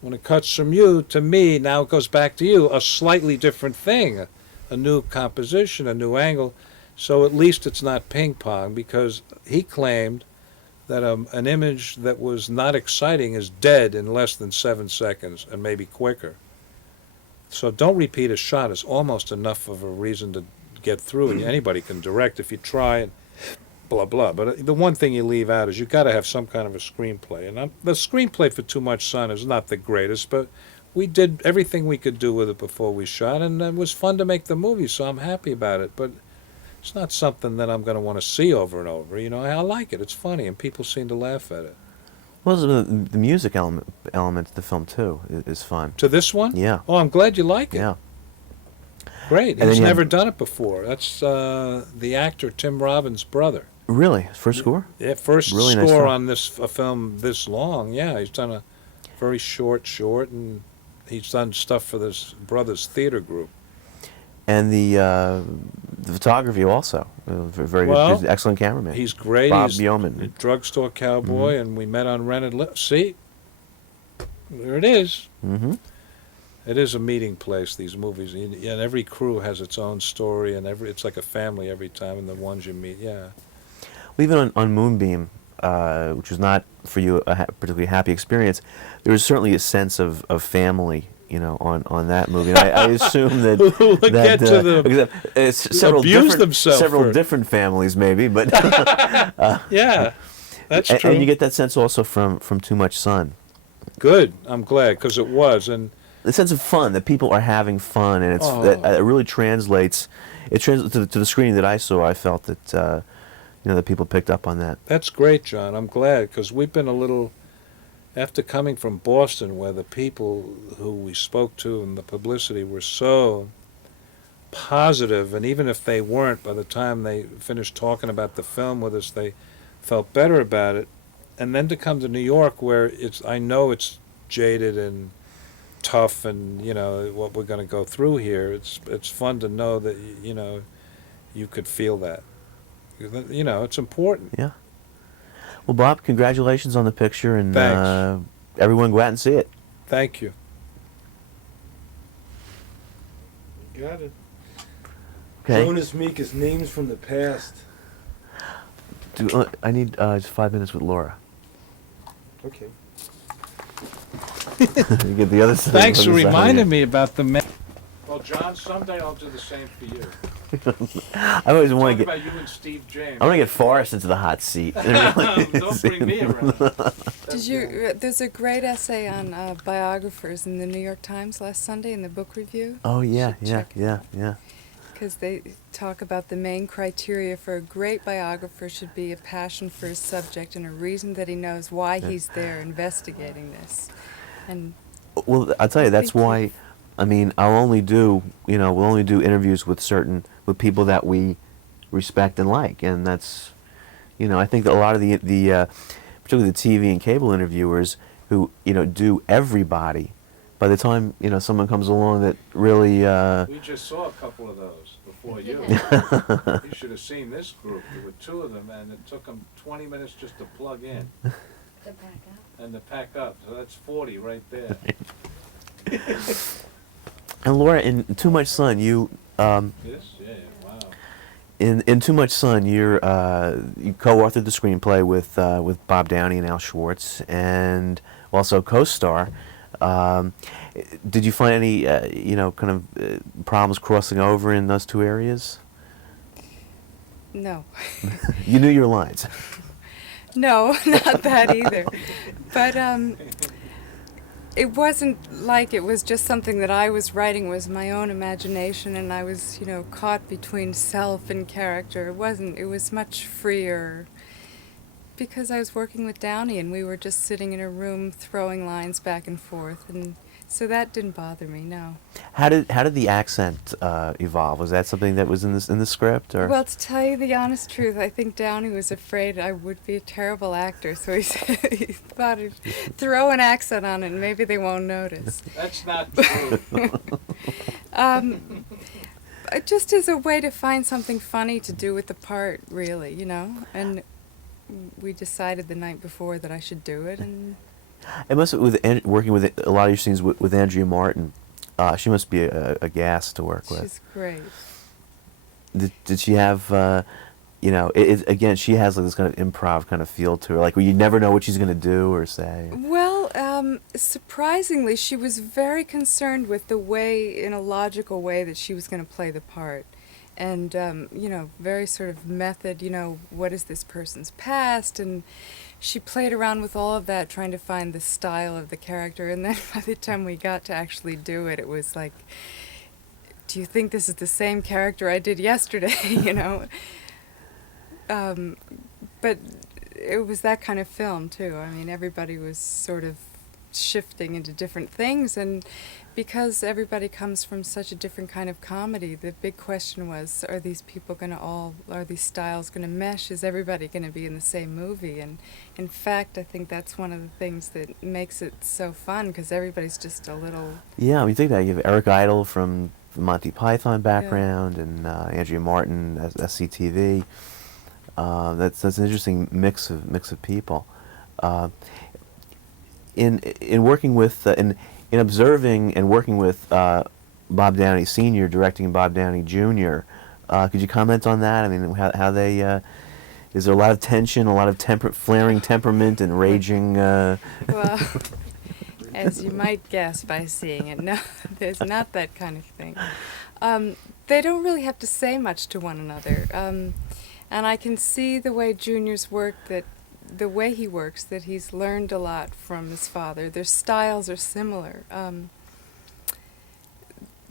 when it cuts from you to me, now it goes back to you, a slightly different thing, a new composition, a new angle. So at least it's not ping pong, because he claimed that an image that was not exciting is dead in less than 7 seconds, and maybe quicker. So don't repeat a shot is almost enough of a reason to get through, and anybody can direct if you try, and blah, blah. But the one thing you leave out is you got to have some kind of a screenplay. And the screenplay for Too Much Sun is not the greatest, but we did everything we could do with it before we shot, and it was fun to make the movie, so I'm happy about it. But it's not something that I'm going to want to see over and over. You know, I like it. It's funny, and people seem to laugh at it. Well, the music element to the film, too, is fun. To this one? Yeah. Oh, I'm glad you like it. Yeah. Great. And He's then you never have- done it before. That's the actor Tim Robbins' brother. Really? First score? Yeah, first Really nice score film. on this a film this long. Yeah, he's done a very short, and he's done stuff for this brother's theater group. And the photography also. Very Well, good, excellent cameraman. He's great. Bob He's Yeoman. a drugstore cowboy, and we met on Rented See? There it is. Mm-hmm. It is a meeting place, these movies. And every crew has its own story, and it's like a family every time, and the ones you meet, yeah. Well, even on Moonbeam, which was not for you a particularly happy experience, there was certainly a sense of family, you know, on that movie. And I assume that Get to the because it's several abuse themselves several for- different families maybe, but Yeah, that's and, true. and you get that sense also from Too Much Sun. Good. I'm glad, because it was. And The sense of fun, that people are having fun, and Oh. it really translates. It translates to the screening that I saw. I felt that that people picked up on that. that's great, John. I'm glad, because we've been a little, after coming from Boston, where the people who we spoke to and the publicity were so positive, and even if they weren't, by the time they finished talking about the film with us, they felt better about it. And then to come to New York, where I know it's jaded and tough, and what we're going to go through here. It's fun to know that you could feel that. It's important. Yeah. Well, Bob, congratulations on the picture, and Thanks. Everyone go out and see it. Thank you. Got it. Okay. Jonas Meek is names from the past. I need just 5 minutes with Laura. Okay. You get the other side. Thanks for reminding me about the man. Well, John, someday I'll do the same for you. I always want to Talk get. about you and Steve James. I want to get Forrest into the hot seat. Don't bring me around. Did you? There's a great essay on biographers in the New York Times last Sunday in the book review. Oh yeah, Should yeah, check yeah, yeah. Because they talk about the main criteria for a great biographer should be a passion for his subject and a reason that he knows why he's there investigating this. And Well, I'll tell you, that's Thank you. why. I mean, we'll only do interviews with people that we respect and like, and that's, I think that a lot of the particularly the TV and cable interviewers who do everybody, by the time someone comes along that really We just saw a couple of those before you. You should have seen this group. There were two of them, and it took them 20 minutes just to plug in to back up. and to pack up. So that's 40 right there. And Laura, in Too Much Sun, you Yes, yeah, wow. In Too Much Sun, you co-authored the screenplay with Bob Downey and Al Schwartz, and also co-star. Um, did you find any kind of problems crossing over in those two areas? No. You knew your lines. No, not that either. But it wasn't like it was just something that I was writing. It was my own imagination, and I was, caught between self and character. It wasn't. It was much freer because I was working with Downey, and we were just sitting in a room throwing lines back and forth, and so that didn't bother me. No. How did the accent evolve? Was that something that was in the script, or? Well, to tell you the honest truth, I think Downey was afraid I would be a terrible actor, so he thought he'd throw an accent on it and maybe they won't notice. That's not true. Just as a way to find something funny to do with the part, really, and we decided the night before that I should do it, and It must working with a lot of your scenes with Andrea Martin. She must be a gas to work with. she's great. Did she have, again, she has like this kind of improv kind of feel to her, like where you never know what she's going to do or say. Well, surprisingly, she was very concerned with the way, in a logical way, that she was going to play the part. And, very sort of method, what is this person's past? And she played around with all of that, trying to find the style of the character. And then by the time we got to actually do it, it was like, do you think this is the same character I did yesterday, But it was that kind of film, too. I mean, everybody was sort of shifting into different things, and because everybody comes from such a different kind of comedy, the big question was, are these styles going to mesh? Is everybody going to be in the same movie? And in fact, I think that's one of the things that makes it so fun, because everybody's just a little... Yeah, I mean, think that you have Eric Idle from the Monty Python background, and Andrea Martin as SCTV. That's an interesting mix of people. In working with in observing and working with Bob Downey Sr. directing Bob Downey Jr., could you comment on that? I mean, how they is there a lot of tension, a lot of flaring temperament and raging? Well, as you might guess by seeing it, no, there's not that kind of thing. They don't really have to say much to one another, and I can see the way Junior's work, the way he works, that he's learned a lot from his father. Their styles are similar.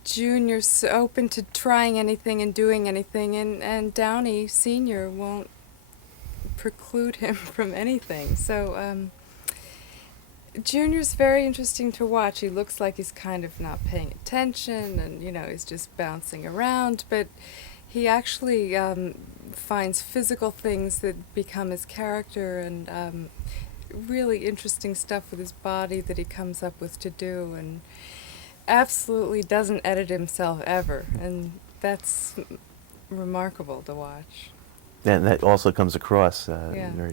Junior's open to trying anything and doing anything, and Downey Sr. won't preclude him from anything. So Junior's very interesting to watch. He looks like he's kind of not paying attention, and he's just bouncing around, but he actually finds physical things that become his character, and really interesting stuff with his body that he comes up with to do, and absolutely doesn't edit himself ever, and that's remarkable to watch. And that also comes across. Something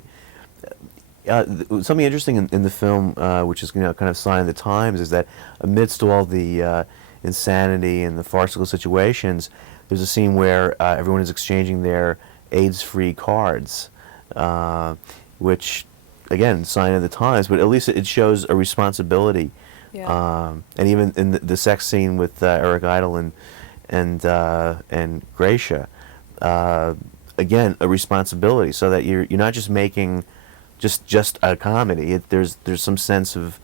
interesting in the film, which is kind of sign of the times, is that amidst all the insanity and the farcical situations, there's a scene where everyone is exchanging their AIDS-free cards, which, again, sign of the times, but at least it shows a responsibility. Yeah. And even in the sex scene with Eric Idle and Gracia, again, a responsibility, so that you're not just making just a comedy. There's some sense of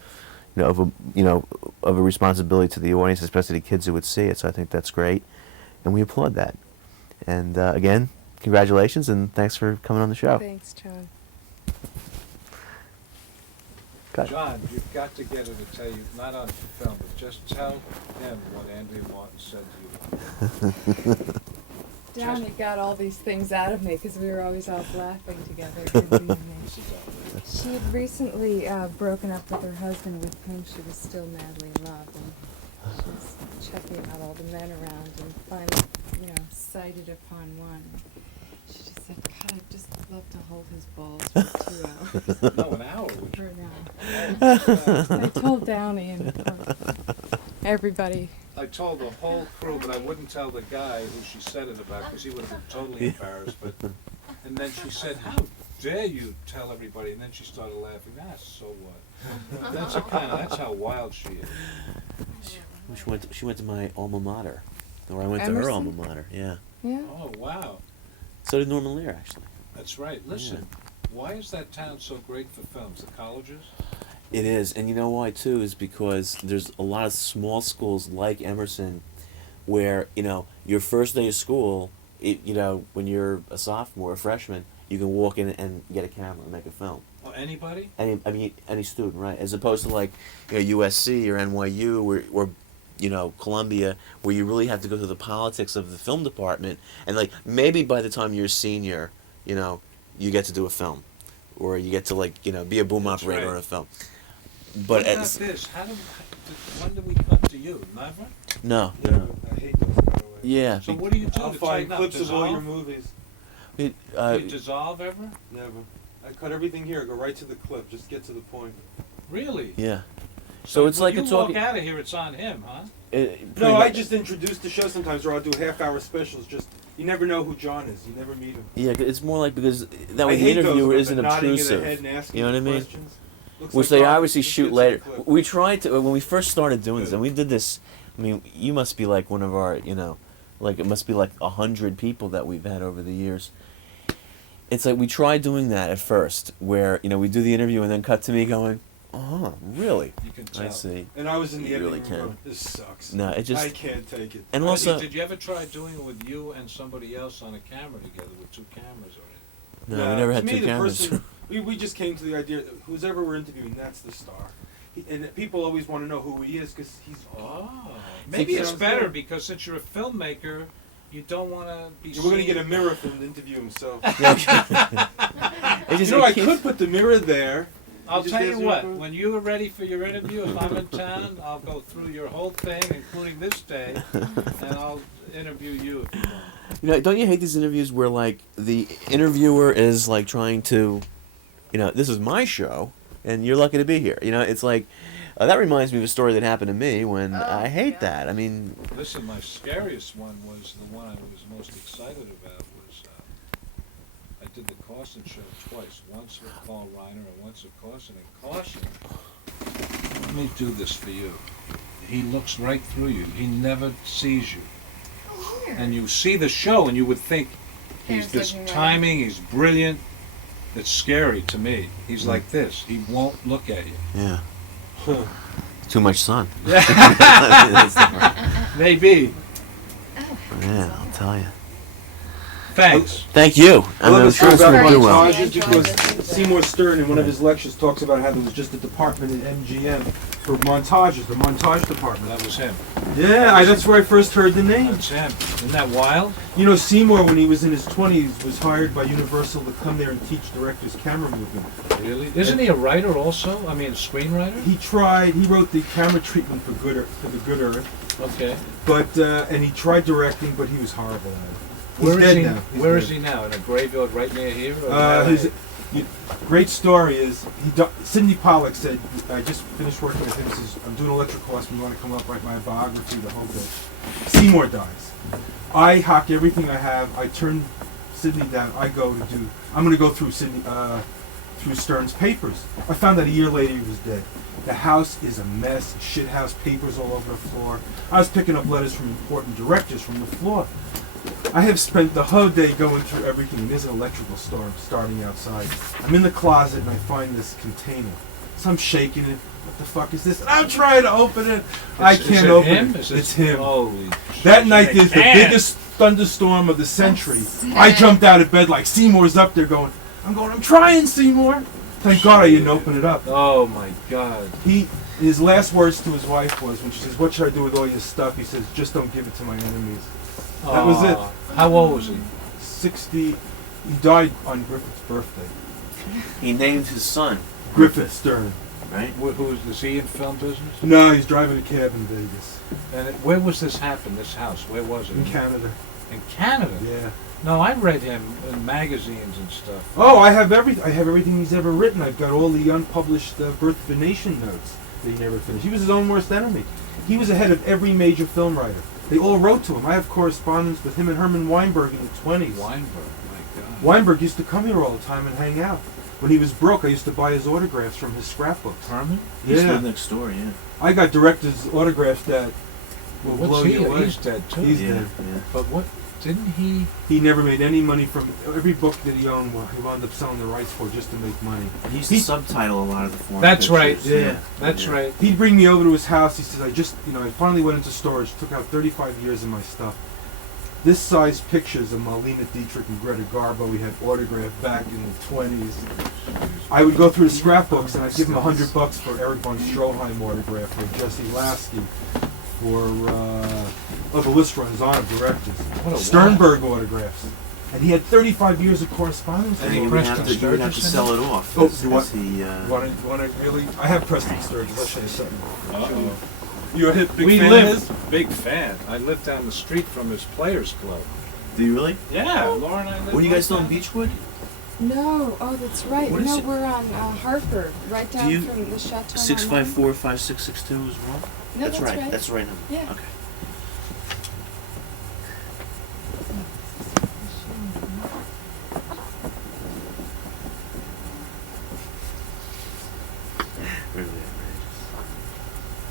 of a responsibility to the audience, especially the kids who would see it. So I think that's great, and we applaud that. And again, congratulations, and thanks for coming on the show. Thanks, John. John, you've got to get her to tell you, not on film, but just tell him what Andrea Martin said to you. Downey got all these things out of me because we were always out laughing together. She had recently broken up with her husband, with whom she was still madly in love, and she was checking out all the men around, and finally, sighted upon one. She just said, "God, I'd just love to hold his balls for 2 hours." No, an hour. For an hour. I told Downey, and everybody I told the whole crew, but I wouldn't tell the guy who she said it about because he would have been totally embarrassed. But and then she said, "How dare you tell everybody?" And then she started laughing. So what? That's how wild she is. She went to my alma mater, or I went to her Emerson? alma mater. Yeah. Yeah. Oh wow, So did Norman Lear, actually. that's right. Listen, why is that town so great for films? The colleges. It is, and you know why too is because there's a lot of small schools like Emerson, where your first day of school, when you're a sophomore, a freshman, you can walk in and get a camera and make a film. Oh, anybody? Any student, right? As opposed to like USC or NYU or Columbia, where you really have to go through the politics of the film department, and like maybe by the time you're a senior, you get to do a film, or you get to be a boom That's operator right. on a film. But But what about this? When did we come to you? Never. no, Yeah, no. I hate those kind of ways. Yeah. So what do you do I'll to find tighten up? clips of all your Dissolve? movies. It, Do you dissolve ever? Never. I cut everything here. Go right to the clip. Just get to the point. Really? yeah. So it's when like you it's walk all. out of here, it's on him, huh? No, I just introduce the show sometimes, or I'll do half-hour specials. Just you never know who John is. You never meet him. Yeah, it's more like because that I way the hate those interviewer with isn't the nodding of the obtrusive. head and asking You know what I mean? questions. Looks Which like, they oh, obviously just shoot get to the later. clip. We tried to when we first started doing this, and we did this. I mean, you must be like one of our, like it must be like 100 people that we've had over the years. It's like we tried doing that at first, where we do the interview and then cut to me going, "Oh, really? You can tell. I see." And I was in the You really editing room. can. Going, this sucks. No, it just I can't take it. and Eddie, also did you ever try doing it with you and somebody else on a camera together with two cameras or no, we never to had me, two the cameras. person- we just came to the idea that whoever we're interviewing, that's the star. And people always want to know who he is because he's. Oh, maybe it's sounds better good. because since you're a filmmaker, you don't want to be. We're going to seen. get a mirror for him to interview himself. It just, I it keeps- could put the mirror there. I'll just tell you ask me what. for- When you are ready for your interview, if I'm in town, I'll go through your whole thing, including this day, and I'll interview you if you want. Don't you hate these interviews where like the interviewer is like trying to, this is my show and you're lucky to be here. It's like that reminds me of a story that happened to me when I hate that. I mean, Listen, my scariest one was the one I was most excited about was I did the Carson show twice, once with Carl Reiner and once with Carson. And Carson, let me do this for you. He looks right through you. He never sees you. And you see the show and you would think he's this looking right. timing, he's brilliant. It's scary to me. He's like this. He won't look at you. yeah, too much sun. Maybe. Yeah, I'll tell you. Thanks. Thank you. I love I'm the sure story it's about going to do well. montages because Seymour Stern in one of his lectures talks about how there was just a department at MGM for montages, the montage department. That was him. Yeah, that's where I first heard the name. That's him. Isn't that wild? Seymour, when he was in his 20s, was hired by Universal to come there and teach directors camera movement. Really? Isn't he a writer also? I mean, a screenwriter? He wrote the camera treatment for the Good Earth, Okay. but and he tried directing, but he was horrible at it. He's Where is dead he? now. He's Where dead. is he now? In a graveyard right near here? Or Great story is Sidney Pollack said, I just finished working with him. He says, I'm doing electrical course. We want to come up, write my biography, the whole bit. Seymour dies. I hock everything I have. I turn Sidney down. I'm going to go through through Stern's papers. I found out a year later he was dead. The house is a mess, shit house, papers all over the floor. I was picking up letters from important directors from the floor. I have spent the whole day going through everything. There's an electrical storm starting outside. I'm in the closet and I find this container. So I'm shaking it. What the fuck is this? And I'm trying to open it. I can't open it. It's him. Holy That night shit. there's the biggest thunderstorm of the century. I jumped out of bed like Seymour's up there going, I'm trying, Seymour. Thank God I didn't open it up. Oh my God. His last words to his wife was, when she says, what should I do with all your stuff? He says, just don't give it to my enemies. That was it. How old was he? 60. He died on Griffith's birthday. He named his son, Griffith Stern. right? Is he in film business? No, he's driving a cab in Vegas. And where was this happen? This house? Where was it? In Canada. In Canada. Yeah. No, I read him in magazines and stuff. Oh, I have everything he's ever written. I've got all the unpublished Birth of a Nation notes that he never finished. He was his own worst enemy. He was ahead of every major film writer. They all wrote to him. I have correspondence with him and Herman Weinberg in the 20s. Weinberg, my God. Weinberg used to come here all the time and hang out. When he was broke, I used to buy his autographs from his scrapbooks. Herman? He Yeah. lived next door, yeah. I got directors' autographs that will Well, blow what's he? you away. He's dead too. He's Yeah, dead. yeah. But what, didn't he? He never made any money from every book that he owned. Well, he wound up selling the rights for just to make money. He used to subtitle a lot of the foreign That's right. pictures. Yeah. That's right. He'd bring me over to his house. He says, I finally went into storage, took out 35 years of my stuff. This size pictures of Marlene Dietrich and Greta Garbo we had autographed back in the 20s. I would go through the scrapbooks and I'd give him $100 for Eric von Stroheim autograph, for Jesse Lasky, for the list runs on of directors. What a Sternberg autographs. And he had 35 years of correspondence. And And he you pressed would have to, on you would have to Sturgis sell it off. Oh, as- you want- as he, Want to really? I have Preston Sturgis. I'll show you something. Uh-oh. You're a hip big We fan lived, of his? big fan. I lived down the street from his Players Club. do you really? Yeah, Laura and I lived. Were you guys still in right Beechwood? No, oh, that's right. What is No, it? we're on Harper, right down you- from the Chateau. 654-5662 as well? No, that's right. right. That's the right number. Yeah. Okay. Really outrageous.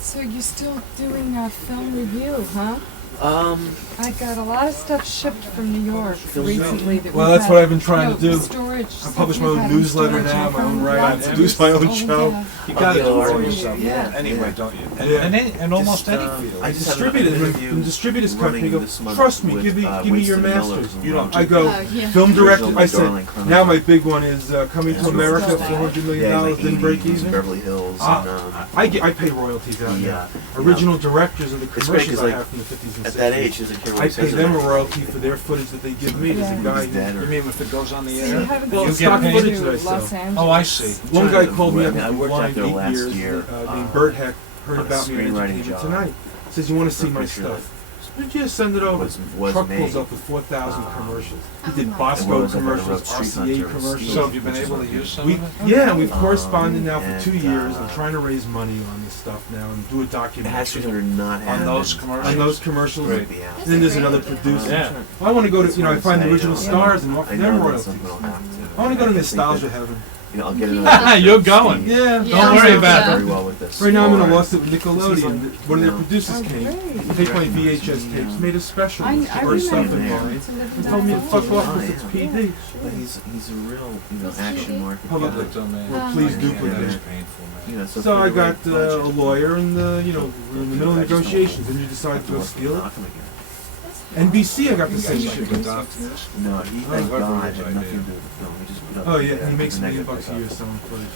So you're still doing a film review, huh? Um, I got a lot of stuff shipped from New York Film recently. That Well, we've that's had- what I've been trying no, to do. Storage. I stuff publish my we've own had in newsletter storage. now, I my own found writing. I lots of produce my own old, show. You got to Oh, do it yeah, for yeah, yourself yeah. anyway, Yeah. don't you? Yeah. And almost Just, any I field. just Distributed have an in interview distributors running company go, this month trust me, with, give me your Winston Miller masters. from You know, Round I Two. go, yeah. film director. Original I said, Darling Chronicles. now my big one is Coming to That's America, still $400 million, Yeah, like didn't break 80s, even. Beverly Hills. Ah, I pay royalties out Yeah. there. Original directors of the It's great 'cause, commercials I like, have from the 50s and 60s. at that age, there's a kid I pay them a royalty for their footage that they give me. There's a guy. He's dead You or mean if it goes on the So you air? haven't Well, been it's stock to footage that I Los sell. Angeles. Oh, I see. One guy called me up I and worked out blind there 8 last years, year, named Bert Heck, heard on a about me and screenwriting Entertainment job. Tonight. Says you want to see For a my picture stuff. Did you send it over? was Truck made. pulls up with 4,000 commercials. He Oh did my Bosco God. And commercials, what was it? RCA Street Hunter, commercials. So have you been able to use some We, of it? yeah, and we've corresponded now for and, 2 years. I'm uh, trying to raise money on this stuff now and do a It has documentary to not have On those commercials? on those commercials. Great. Be out. And then there's another producer. Yeah. I want to go to, I That's find the what I'm original saying, stars and offer I them know royalties. that's something I'll have to. I want to go to I think nostalgia that, heaven. I'll get another. You're going. Yeah. Yeah. Don't worry about Very it. well with this. Right now I'm in a Or- lawsuit with Nickelodeon. One of their Yeah. producers Oh, came. great. They played VHS tapes, made a special I with our stuff remember in Yeah. mind. to live in He told me to that fuck village. off because it's PD. But he's a real, What's action he? market Public guy. domain. Oh, Please okay. duplicate. That is painful, You man. know, So for I the got right budget, a lawyer and, we're in the middle of I just don't negotiations and you have decide to to go work steal with it. Malcolm again. NBC I got the You same guys shit. should adopt this. No, he thank whoever God his had nothing to idea. do with the film. He just put up. Oh the, yeah, he makes the $1 million negative a year pickup. selling footage.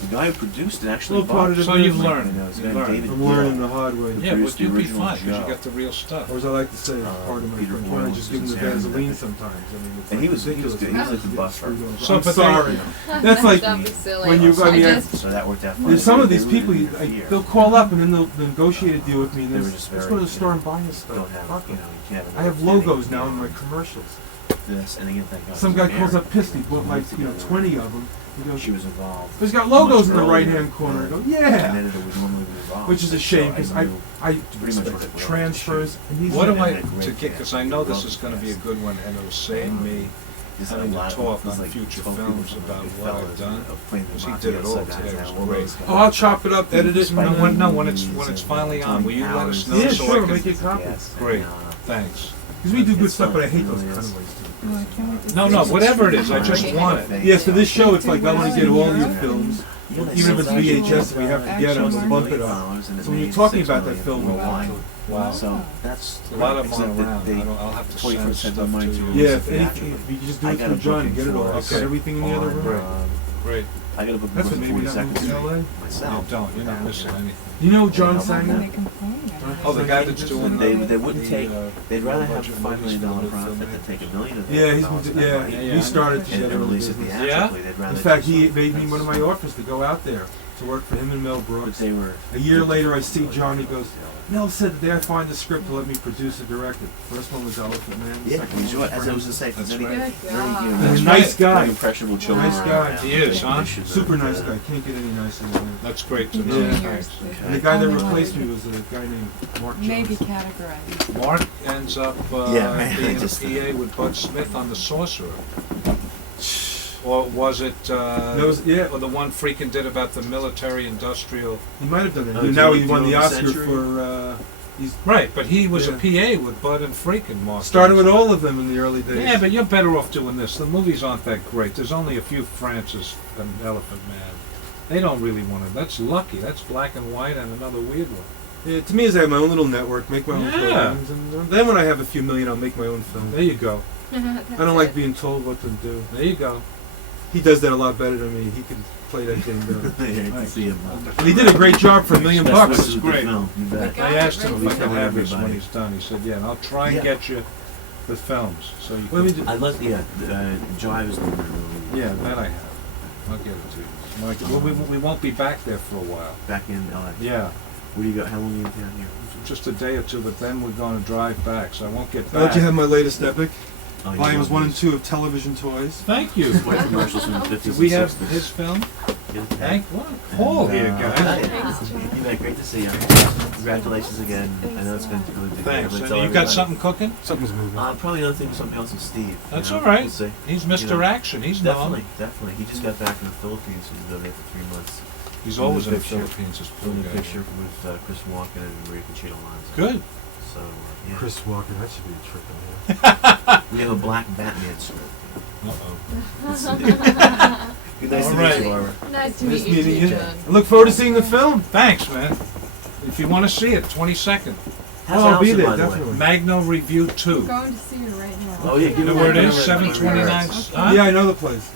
The guy who produced it actually Little part bought of it. the So you've business. learned. You know, it's a You've guy, learned. David I'm learning Gill. the hard way. Yeah, produced but you'll the be original fine because you Joe. got the real stuff. Or as I like to say, it's part of my Peter French. Why don't I Boyle just give him was the his Vaseline hand. sometimes? I mean, it's And he was ridiculous. good. He was like the buffer. So, I'm but they- sorry. That's like Don't be silly. when you, I mean, I just, So that worked out fine. there's some of They these really people, didn't interfere. they'll call up and then they'll negotiate a deal with me and They then were just let's very, go to the store and buy your stuff. Don't have, Fuck you them. know, you can't have I have another logos thing, now you in know, my commercials. This, and again, thank God. Some he guy was calls married. up pissed, he bought like, 20 of them. He goes, She was involved. he's got logos in the much right earlier hand corner. I go, than yeah. An editor would normally be involved. Which is a shame because I knew I pretty much what it was. transfers and he's What do Yeah, I, had a great to get, because I know this is going to be a good one and it'll save me Just having a to lot- talk there's on like future 12 films people about from what I've Goodfellas done. of playing the Because he mafia did it all upside today. down, It was all great. those guys. Oh, I'll chop it up, edit it, and No, then when it's finally on, will you let us know Yeah, so sure, I can? make it copy. Yes, Great. and, Thanks. Because we do good It's stuff, but I hate fun. those It really is. cutaways too. Oh, I can't wait to No, see no, it. whatever it is, I just Right. want it. Yeah, for this show, it's like I want to get all your films, Yeah, they even if it's sell VHS, we have to get them, Action we'll bump it $1 up. million, and it So when you're made talking $6 about that million film, we'll worldwide. watch it. Wow. So that's A lot of them except are that around. they- I'll have to 21st send had stuff money to to you. release Yeah, it if theatrically. you just do I it got through a John, booking get it all. for I've got everything in the other on, room. Great. I got a booking That's for what maybe not 42nd moving Street to LA. You myself. don't, you're not missing anything. You know John How can they Sanger? complain? Oh, the guy that's doing They the- wouldn't the, take. They'd rather have budget $5 million movies for the profit than filmmakers. take $1 million of that. Yeah, he's dollars of been, that yeah, money Yeah, we started and together. and in the release it business. theatrically. They'd rather In fact, do he something made me one of my offers to go out there. to work for him and Mel But Brooks. they were. A year later, I see John. He goes, Mel said the day I find the script to let me produce and direct it. First one was Elephant Man. The Yeah, second one enjoy. was As I was to say, That's very, right. very God. human. He's a nice guy. Very impressionable children. Nice around guy. now. He is, huh? Issues Super of, nice guy. Can't get any nicer than that. That's great to Yeah. know. Yeah. Thanks. And the guy that Only one. replaced me was a guy named Mark Maybe Johnson. categorized. Mark ends up Yeah, man, being just- a PA with Bud Smith on The Sorcerer. Or was it That was, yeah, or the one Freakin' did about the military-industrial... he might have done it. Oh, And now did he he won do the the Oscar Century? for. He's Right, but he was Yeah. a PA with Bud and Freakin', Mark. started with Johnson. all of them in the early days. Yeah, but you're better off doing this. The movies aren't that great. There's only a few Francis and Elephant Man. They don't really want to... That's lucky. That's black and white and another weird one. Yeah, to me, is I have my own little network, make my own Yeah. programs, and then when I have a few million, I'll make my own film. There you go. I don't like being told what to do. There you go. He does that a lot better than me. He can play that game better. Yeah, to see him. And he did a great job for $1 million Best bucks. wishes with the great. film, you bet. Got I it asked him right if I there. could have this when Everybody. he's done. He said, yeah, and I'll try and Yeah. get you the films. So you Let me can... do. I love, yeah, Jive is the one really. Yeah, that I have. I'll get it to you. Mike, well, we won't be back there for a while. Back in LA. Yeah, Where do you go? How long are you down here? just a day or two, but then we're going to drive back, so I won't get I'll let back. you have my latest epic, Oh, you volumes love 1 and these. 2 of Television Toys. Thank you. White commercials from the 50s Did we and have 60s. his film? Yeah. Thank what? Paul here, guys. You bet. Great to see you. Congratulations again. I know it's been good to Thanks. but And tell you got everybody. something cooking? Something's moving. Probably another thing, something else with Steve. That's you know? all right. We'll see. He's You Mr. know, Action. He's Definitely, known. definitely. He just got back in the Philippines. He's been there for 3 months. He's always in the Picture. Philippines. This poor Doing a guy. picture with Chris Walken and Maria Conchita Alonso. Good. So, yeah. Chris Walker, that should be a trick on We have a black Batman script. Uh-oh. Let's see. Good nice All to right. meet you, Barbara. Nice to Nice meet meeting you, you. John. I look forward to seeing the film. Thanks, man. If you want to see it, 22nd. How's I'll be Allison, there, by the way? definitely. Magno Review 2. I'm going to see her right now. Oh, yeah. You know where it is? Give me 729. Okay. Huh? Yeah, I know the place.